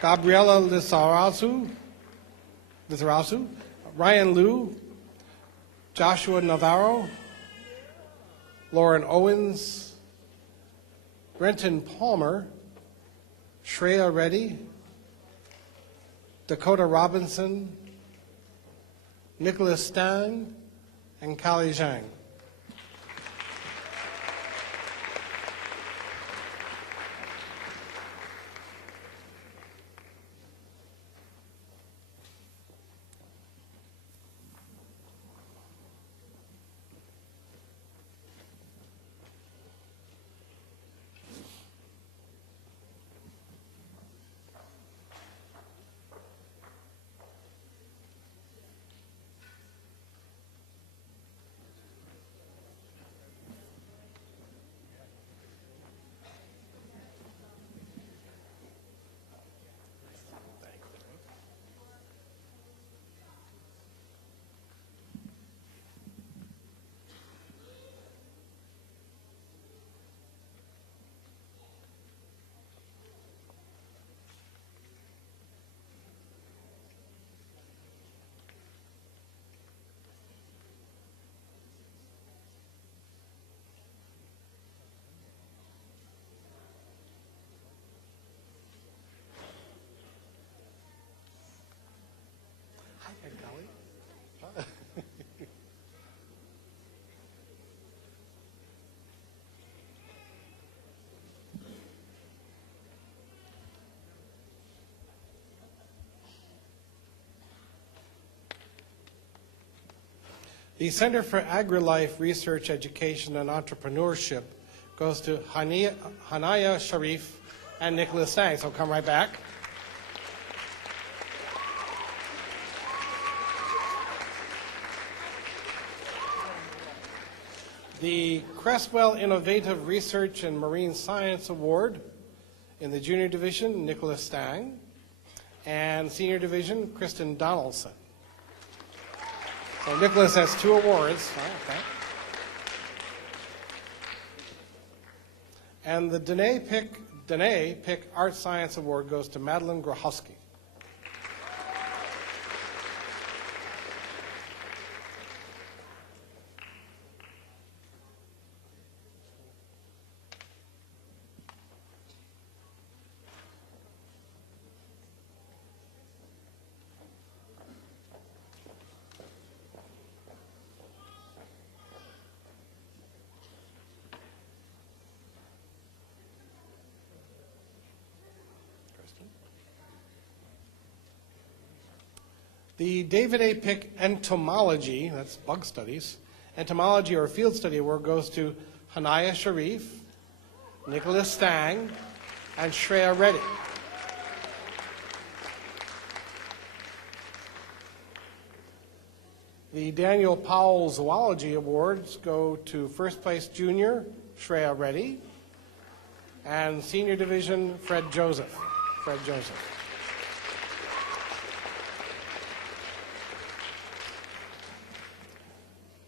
Gabriela Lizarazu, Ryan Liu, Joshua Navarro, Lauren Owens, Brenton Palmer, Shreya Reddy, Dakota Robinson, Nicholas Stang, and Kali Zhang. The Center for Agri-Life Research, Education, and Entrepreneurship goes to Hanaya Sharif and Nicholas Stang. So come right back. The Cresswell Innovative Research and Marine Science Award in the Junior Division, Nicholas Stang, and Senior Division, Kristen Donaldson. So Nicholas has 2 awards. Oh, okay. And the Danae Pick Art Science Award goes to Madeline Grochowski. The David A. Pick Entomology, that's bug studies, Entomology or Field Study Award goes to Hanaya Sharif, Nicholas Stang, and Shreya Reddy. The Daniel Powell Zoology Awards go to first place junior, Shreya Reddy, and senior division, Fred Joseph.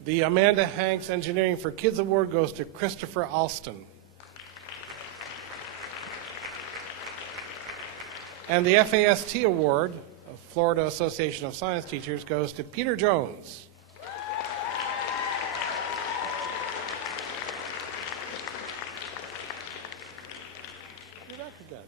The Amanda Hanks Engineering for Kids Award goes to Christopher Alston. And the FAST Award, Florida Association of Science Teachers, goes to Peter Jones. You're back again.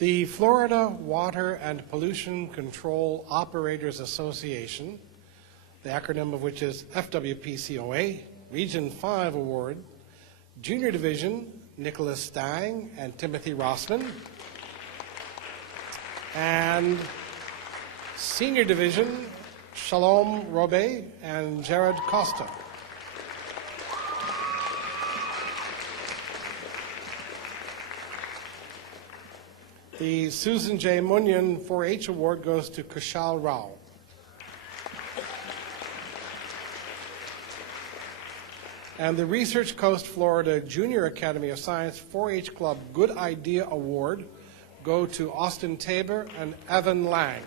The Florida Water and Pollution Control Operators Association, the acronym of which is FWPCOA, Region 5 Award, Junior Division, Nicholas Stang and Timothy Rossman, and Senior Division, Shalom Robe and Jared Costa. The Susan J. Munyon 4-H Award goes to Kushal Rao. And the Research Coast Florida Junior Academy of Science 4-H Club Good Idea Award go to Austin Tabor and Evan Lang.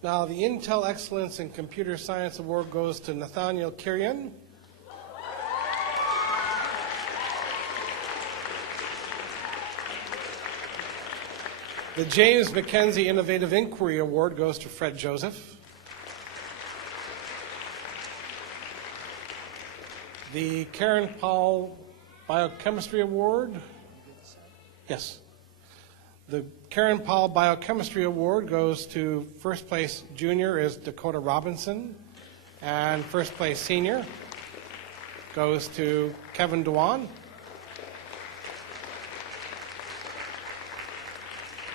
Now, the Intel Excellence in Computer Science Award goes to Nathaniel Kirian. The James McKenzie Innovative Inquiry Award goes to Fred Joseph. The Karen Powell Biochemistry Award, yes. The Karen Powell Biochemistry Award goes to first place junior is Dakota Robinson, and first place senior goes to Kevin Dewan.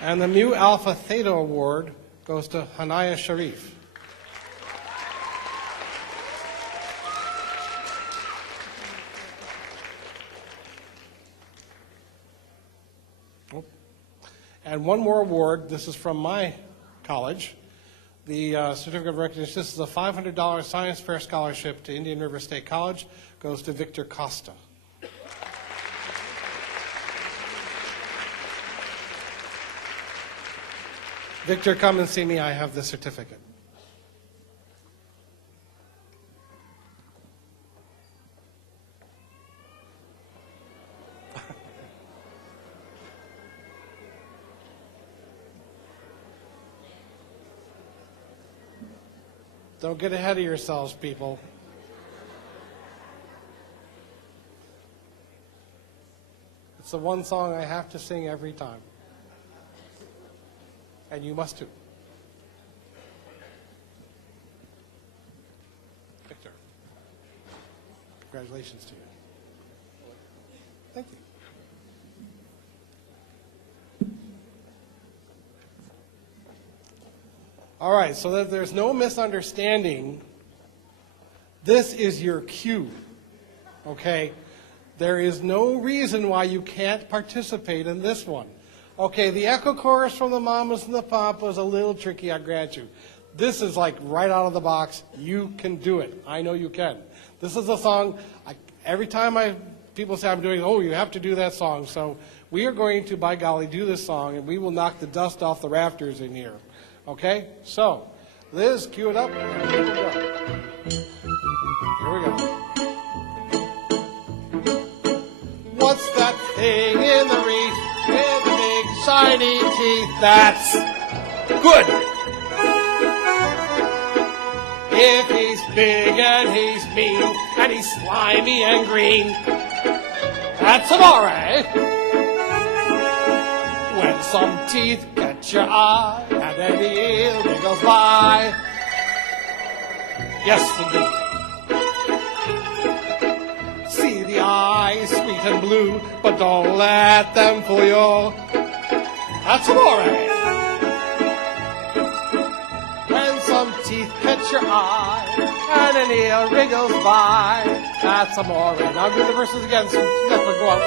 And the Mu Alpha Theta Award goes to Hanaya Sharif. And one more award. This is from my college. The Certificate of Recognition. This is a $500 Science Fair Scholarship to Indian River State College. Goes to Victor Costa. Victor, come and see me. I have the certificate. Don't get ahead of yourselves, people. It's the one song I have to sing every time. And you must too. Victor, congratulations to you. Thank you. All right, so that there's no misunderstanding, this is your cue, okay? There is no reason why you can't participate in this one. Okay, the echo chorus from the Mamas and the Papas, a little tricky, I grant you. This is like right out of the box. You can do it. I know you can. This is a song, every time people say I'm doing, oh, you have to do that song. So we are going to, by golly, do this song, and we will knock the dust off the rafters in here. Okay? So, Liz, cue it up, and here we go. Here we go. What's that thing in the wreath with the big shiny teeth? That's good. If he's big and he's mean and he's slimy and green, that's amore. When some teeth catch your eye and then the eel goes by. Yes, indeed. See the eyes, sweet and blue, but don't let them fool you. That's amore. When some teeth teeth catch your eye, and an eel wriggles by. That's amore. Now do the verses again. So go on.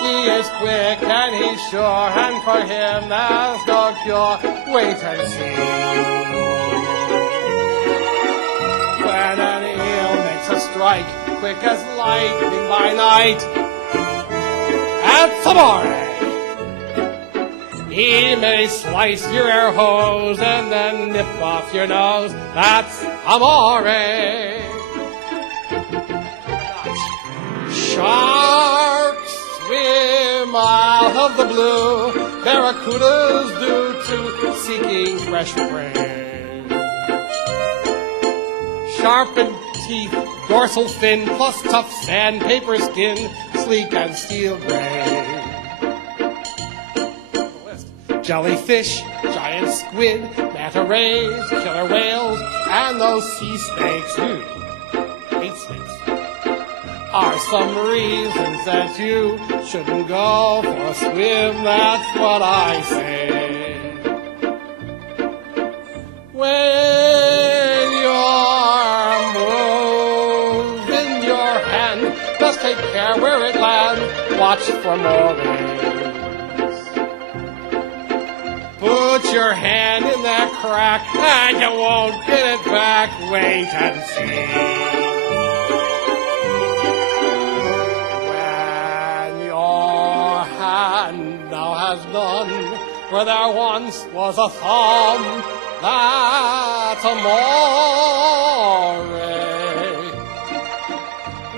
He is quick and he's sure, and for him there's no cure. Wait and see. When an eel makes a strike, quick as lightning by night, that's amore. He may slice your air hose and then nip off your nose. That's amore. Sharks swim out of the blue. Barracudas do too, seeking fresh prey. Sharpened teeth, dorsal fin, plus tough sandpaper skin, sleek and steel gray. Jellyfish, giant squid, manta rays, killer whales, and those sea snakes, hate snakes, are some reasons that you shouldn't go for a swim. That's what I say. When you're moving your hand, just take care where it lands. Watch for moorings. Put your hand in that crack and you won't get it back. Wait and see. When your hand now has done where there once was a thumb, that's amore.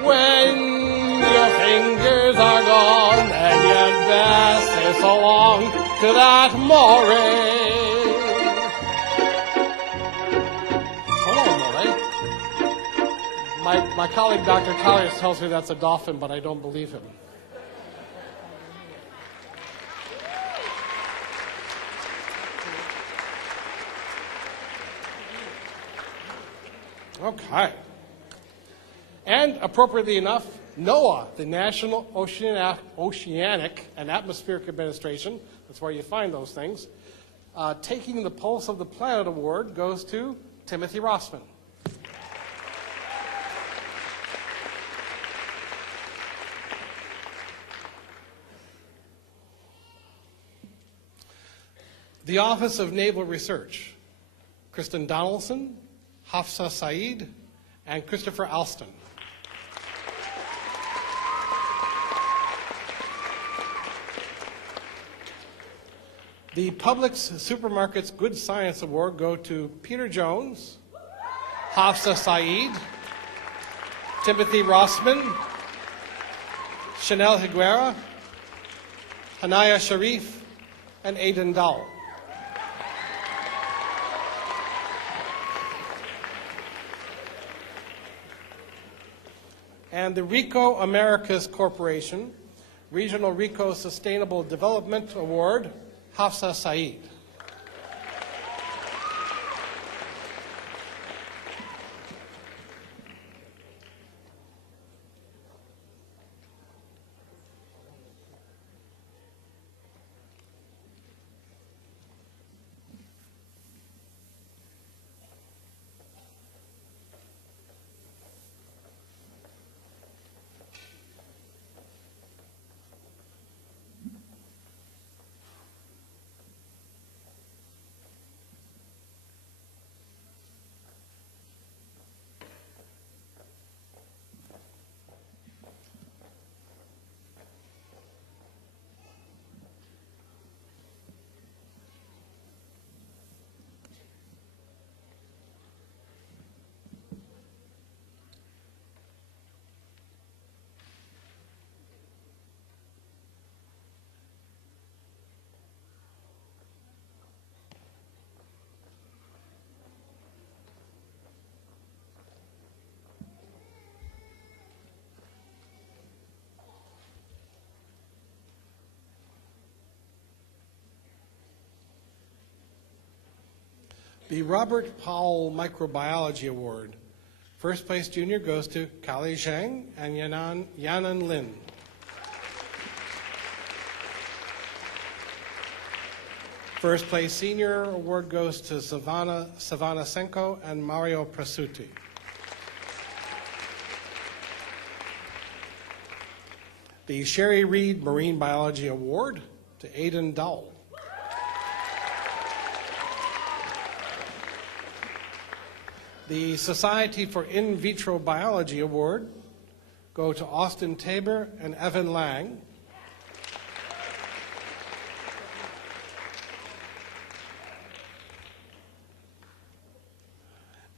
When your fingers are gone, then you'd best say so long to that moray. So long, moray. My colleague, Dr. Colliers, tells me that's a dolphin, but I don't believe him. Okay. And appropriately enough, NOAA, the National Oceanic and Atmospheric Administration, that's where you find those things, Taking the Pulse of the Planet Award goes to Timothy Rossman. The Office of Naval Research, Kristen Donaldson, Hafsa Saeed, and Christopher Alston. The Publix Supermarkets Good Science Award go to Peter Jones, Hafsa Saeed, Timothy Rossman, Chanel Higuera, Hanaya Sharif, and Aidan Dowell. And the RICO Americas Corporation Regional RICO Sustainable Development Award, Hafsa Saeed. The Robert Powell Microbiology Award. First place junior goes to Kali Zhang and Yanan Lin. First place senior award goes to Savannah Senko and Mario Prasuti. The Sherry Reed Marine Biology Award to Aidan Dowell. The Society for In Vitro Biology Award go to Austin Tabor and Evan Lang.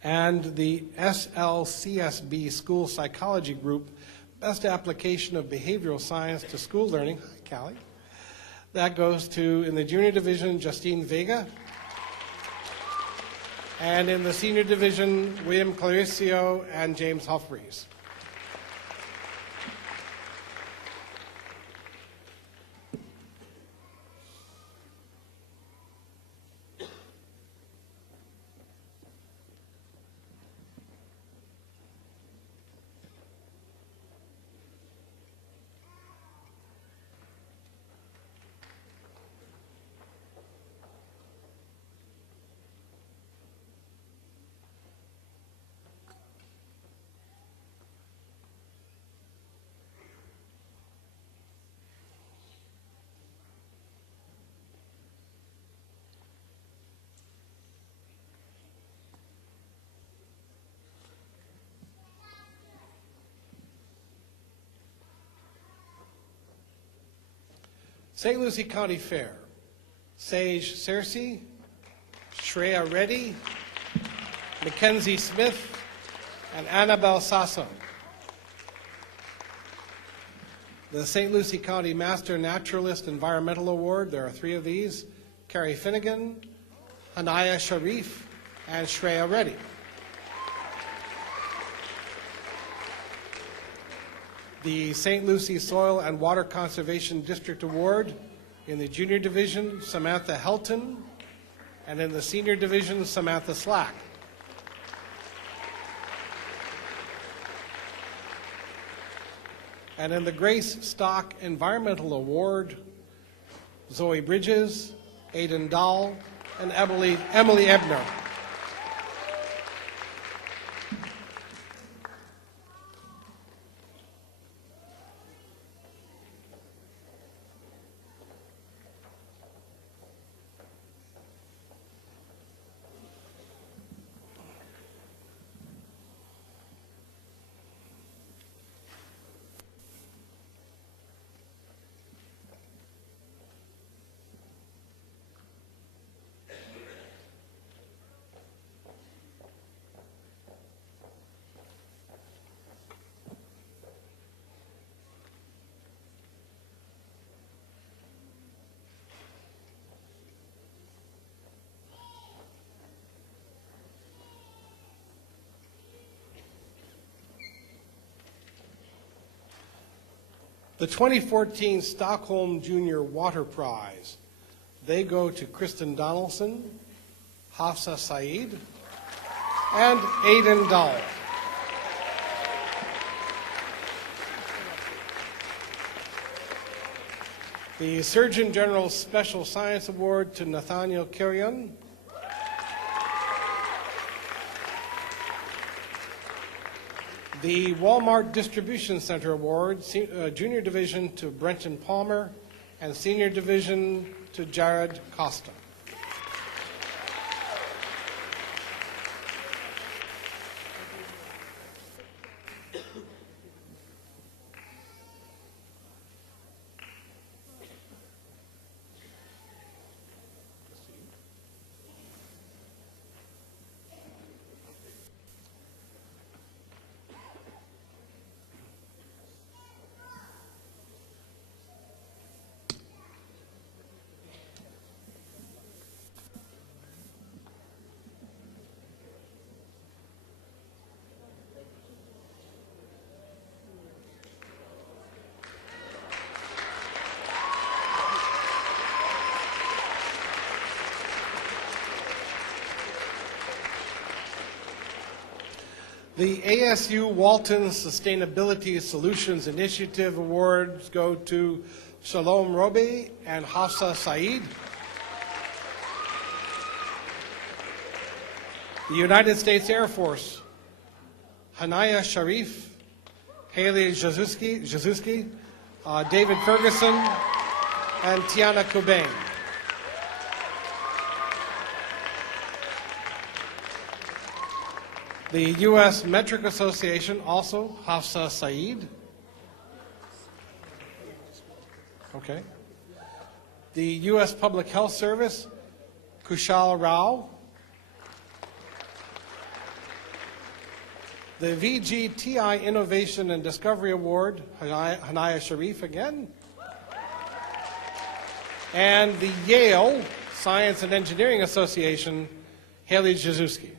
And the SLCSB School Psychology Group Best Application of Behavioral Science to School Learning. Hi, Callie. That goes to, in the junior division, Justine Vega. And in the senior division, William Claricio and James Humphreys. St. Lucie County Fair, Sage Searcy, Shreya Reddy, Mackenzie Smith, and Annabelle Sasso. The St. Lucie County Master Naturalist Environmental Award, there are 3 of these, Carrie Finnegan, Hanaya Sharif, and Shreya Reddy. The St. Lucie Soil and Water Conservation District Award in the junior division, Samantha Helton, and in the senior division, Samantha Slack. And in the Grace Stock Environmental Award, Zoe Bridges, Aidan Dahl, and Emily Ebner. The 2014 Stockholm Junior Water Prize, they go to Kristen Donaldson, Hafsa Saeed, and Aidan Dahl. The Surgeon General's Special Science Award to Nathaniel Kirion. The Walmart Distribution Center Award, Junior Division to Brenton Palmer, and Senior Division to Jared Costa. The ASU Walton Sustainability Solutions Initiative Awards go to Shalom Robi and Hafsa Saeed. The United States Air Force, Hanaya Sharif, Haley Jazuski, David Ferguson, and Tiana Cobain. The U.S. Metric Association, also Hafsa Saeed. Okay. The U.S. Public Health Service, Kushal Rao. The VGTI Innovation and Discovery Award, Hanaya Sharif again. And the Yale Science and Engineering Association, Haley Jazuski.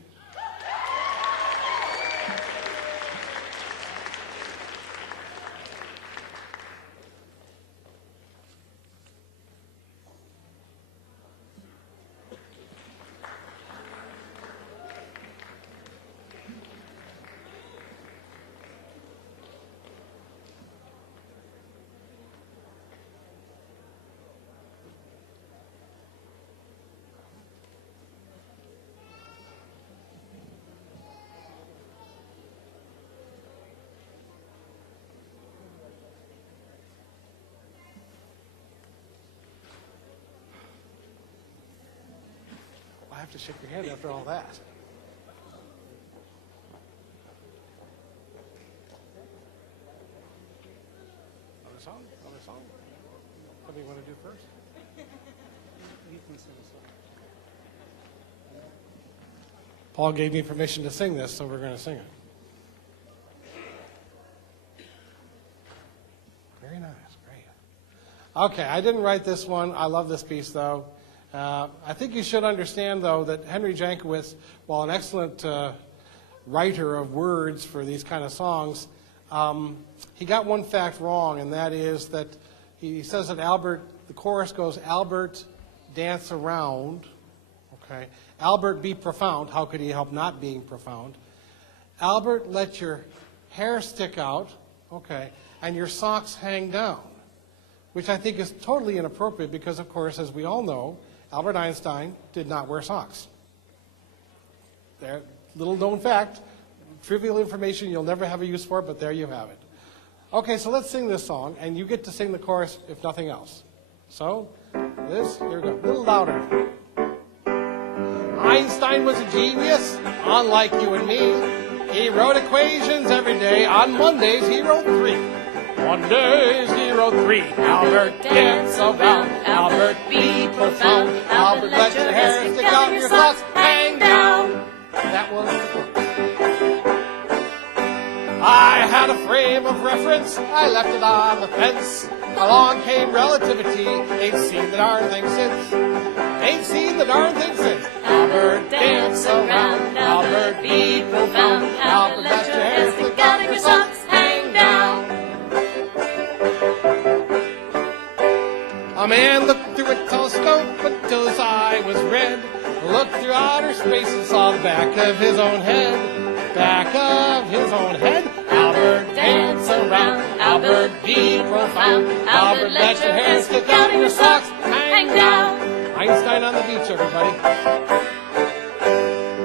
I have to shake your hand after all that. Another song? Another song? What do you want to do first? You can sing a song. Paul gave me permission to sing this, so we're going to sing it. Very nice, great. Okay, I didn't write this one. I love this piece, though. I think you should understand, though, that Henry Jankowitz, while an excellent writer of words for these kind of songs, he got one fact wrong, and that is that he says that Albert, the chorus goes, Albert, dance around, okay? Albert, be profound. How could he help not being profound? Albert, let your hair stick out, okay, and your socks hang down, which I think is totally inappropriate because, of course, as we all know, Albert Einstein did not wear socks. There, little known fact, trivial information you'll never have a use for, but there you have it. Okay, so let's sing this song, and you get to sing the chorus if nothing else. So, this, here we go, a little louder. Einstein was a genius, unlike you and me. He wrote equations every day. On Mondays, he wrote 3. Mondays, he wrote 3. Albert, dance around. Albert, be profound. Albert, let your hair stick out, your socks hang down. That was the chorus. I had a frame of reference. I left it on the fence. Along came relativity. Ain't seen the darn thing since. Ain't seen the darn thing since. Albert, dance around. Albert, be profound. Albert, let your hair stick out and your socks hang down. A man looked through a telescope until his eye was red. Looked through outer space and saw the back of his own head. Back of his own head. Albert, dance around. Albert, be profound. Albert, let your hair stick out and your socks hang down. Einstein on the beach, everybody.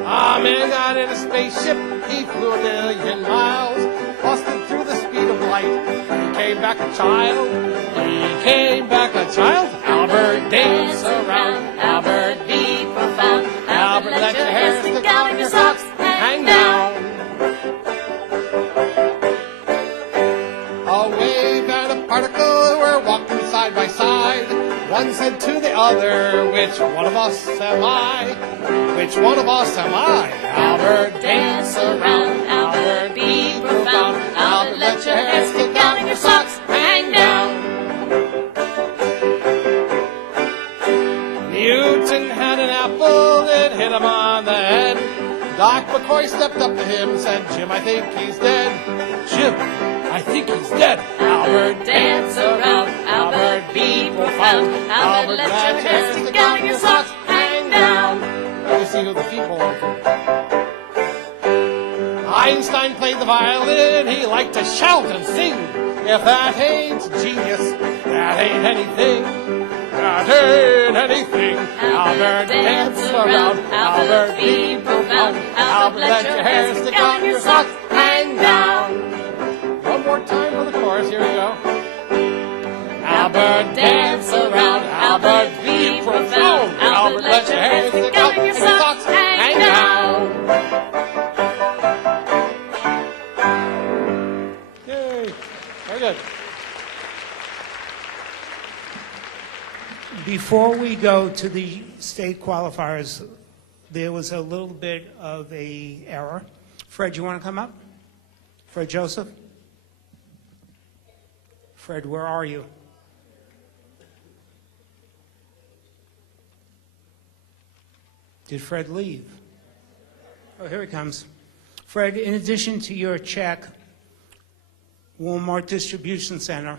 A man got in a spaceship. He flew 1,000,000 miles. Busted through the speed of light. He came back a child. He came back a child. Albert, dance around. Albert, be profound. Albert, let your hair stick out and your socks hang down. A wave and a particle were walking side by side. One said to the other, which one of us am I? Which one of us am I? Albert, dance around. Albert, be profound. Albert, let your hair stick out and your socks hang down. Newton had an apple, it hit him on the head. Doc McCoy stepped up to him and said, Jim, I think he's dead. Jim, I think he's dead. Albert, dance around. Albert, be profound. Albert, let your hair stick out and your socks hang down. Let me see who the people are. Einstein played the violin. He liked to shout and sing. If that ain't genius, that ain't anything. not in anything. Albert, dance around. Albert, be profound. Albert, let your hair stick out your socks, hang down. One more time for the chorus. Here we go. Albert, dance around. Albert, be profound. Albert, let your hair stick out your socks, hang down. Yay. Very good. Before we go to the state qualifiers, there was a little bit of a error. Fred, you want to come up? Fred Joseph? Fred, where are you? Did Fred leave? Oh, here he comes. Fred, in addition to your check, Walmart Distribution Center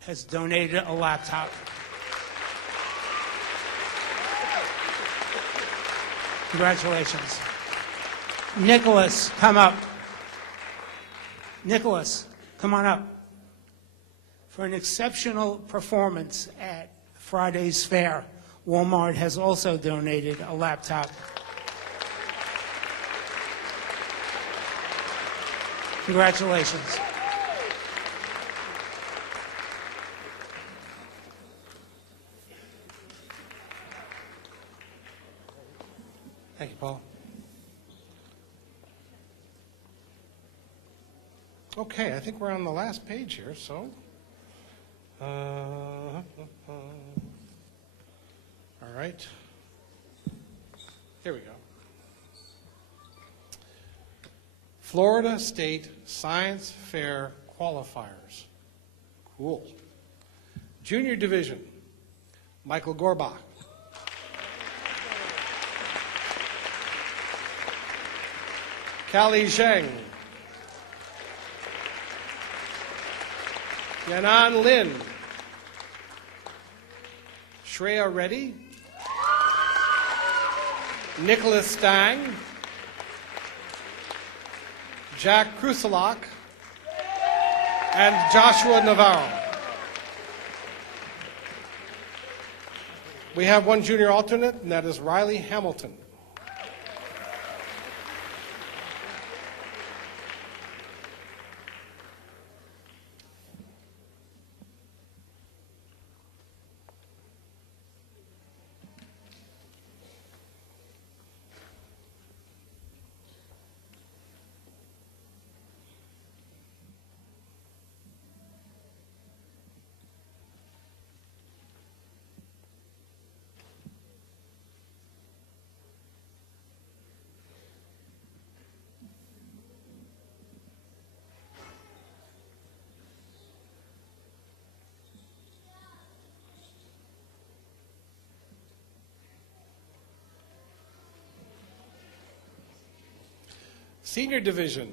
has donated a laptop. Congratulations. Nicholas, come up. Nicholas, come on up. For an exceptional performance at Friday's fair, Walmart has also donated a laptop. Congratulations. Thank you, Paul. Okay, I think we're on the last page here, so. All right. Here we go. Florida State Science Fair qualifiers. Cool. Junior Division, Michael Gorbach. Callie Zheng. Yanan Lin. Shreya Reddy. Nicholas Stang. Jack Kruselak. And Joshua Navarro. We have one junior alternate, and that is Riley Hamilton. Senior Division,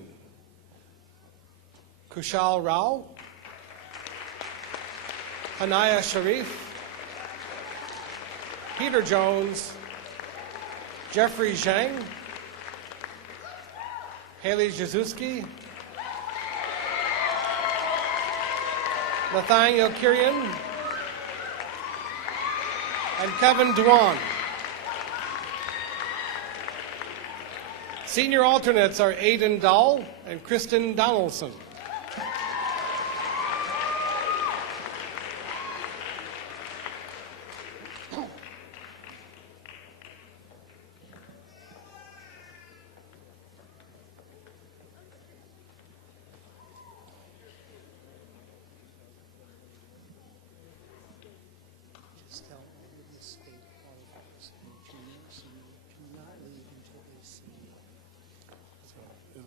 Kushal Rao, Hanaya Sharif, Peter Jones, Jeffrey Zhang, Haley Jazuski, Nathaniel Kirian, and Kevin Duan. Senior alternates are Aidan Dahl and Kristen Donaldson. Just tell all of the state qualifiers and juniors you cannot leave until they see you.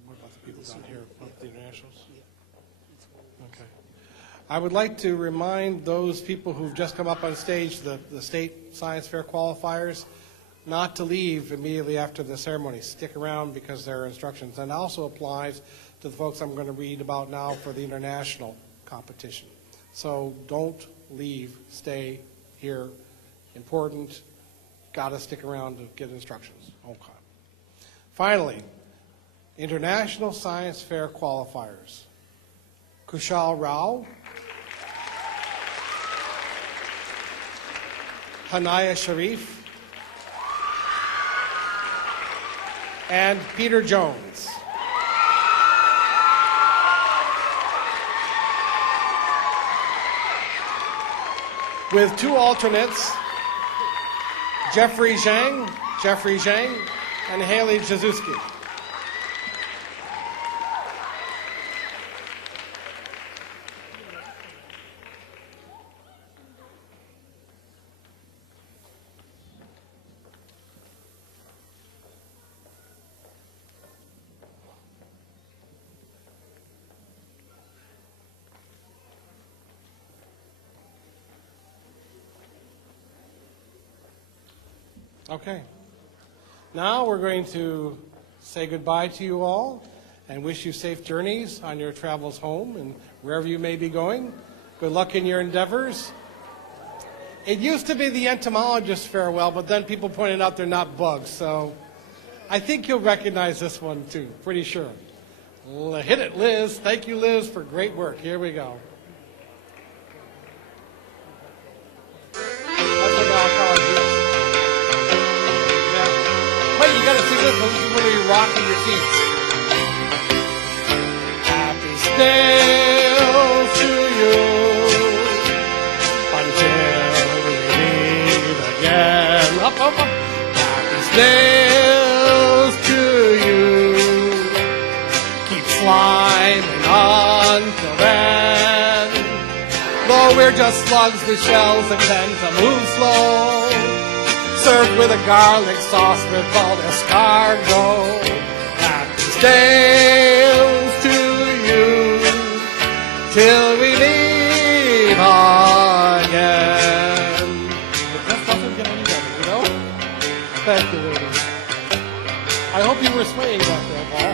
What about the people down here, about the internationals? Okay. I would like to remind those people who've just come up on stage, the state science fair qualifiers, not to leave immediately after the ceremony. Stick around because there are instructions. And also applies to the folks I'm going to read about now for the international competition. So don't leave, stay here. Important, got to stick around to get instructions. Okay. Finally, International Science Fair qualifiers. Kushal Rao, Hanaya Sharif, and Peter Jones. With two alternates, Jeffrey Zhang, and Haley Jazuski. Okay. Now we're going to say goodbye to you all and wish you safe journeys on your travels home and wherever you may be going. Good luck in your endeavors. It used to be the entomologist's farewell, but then people pointed out they're not bugs, so I think you'll recognize this one too, pretty sure. Hit it, Liz. Thank you, Liz, for great work. Here we go. Wait, you gotta sing this when you're rocking your feet. Happy snails to you until we meet again. Up, up, up. Happy snails to you. Keep climbing until then. Though we're just slugs with shells that tend to move slow. Served with a garlic sauce with boiled escargot. Happy snails to you till we meet again. It just doesn't get any better, you know? Thank you, ladies. I hope you were swaying back there, Paul.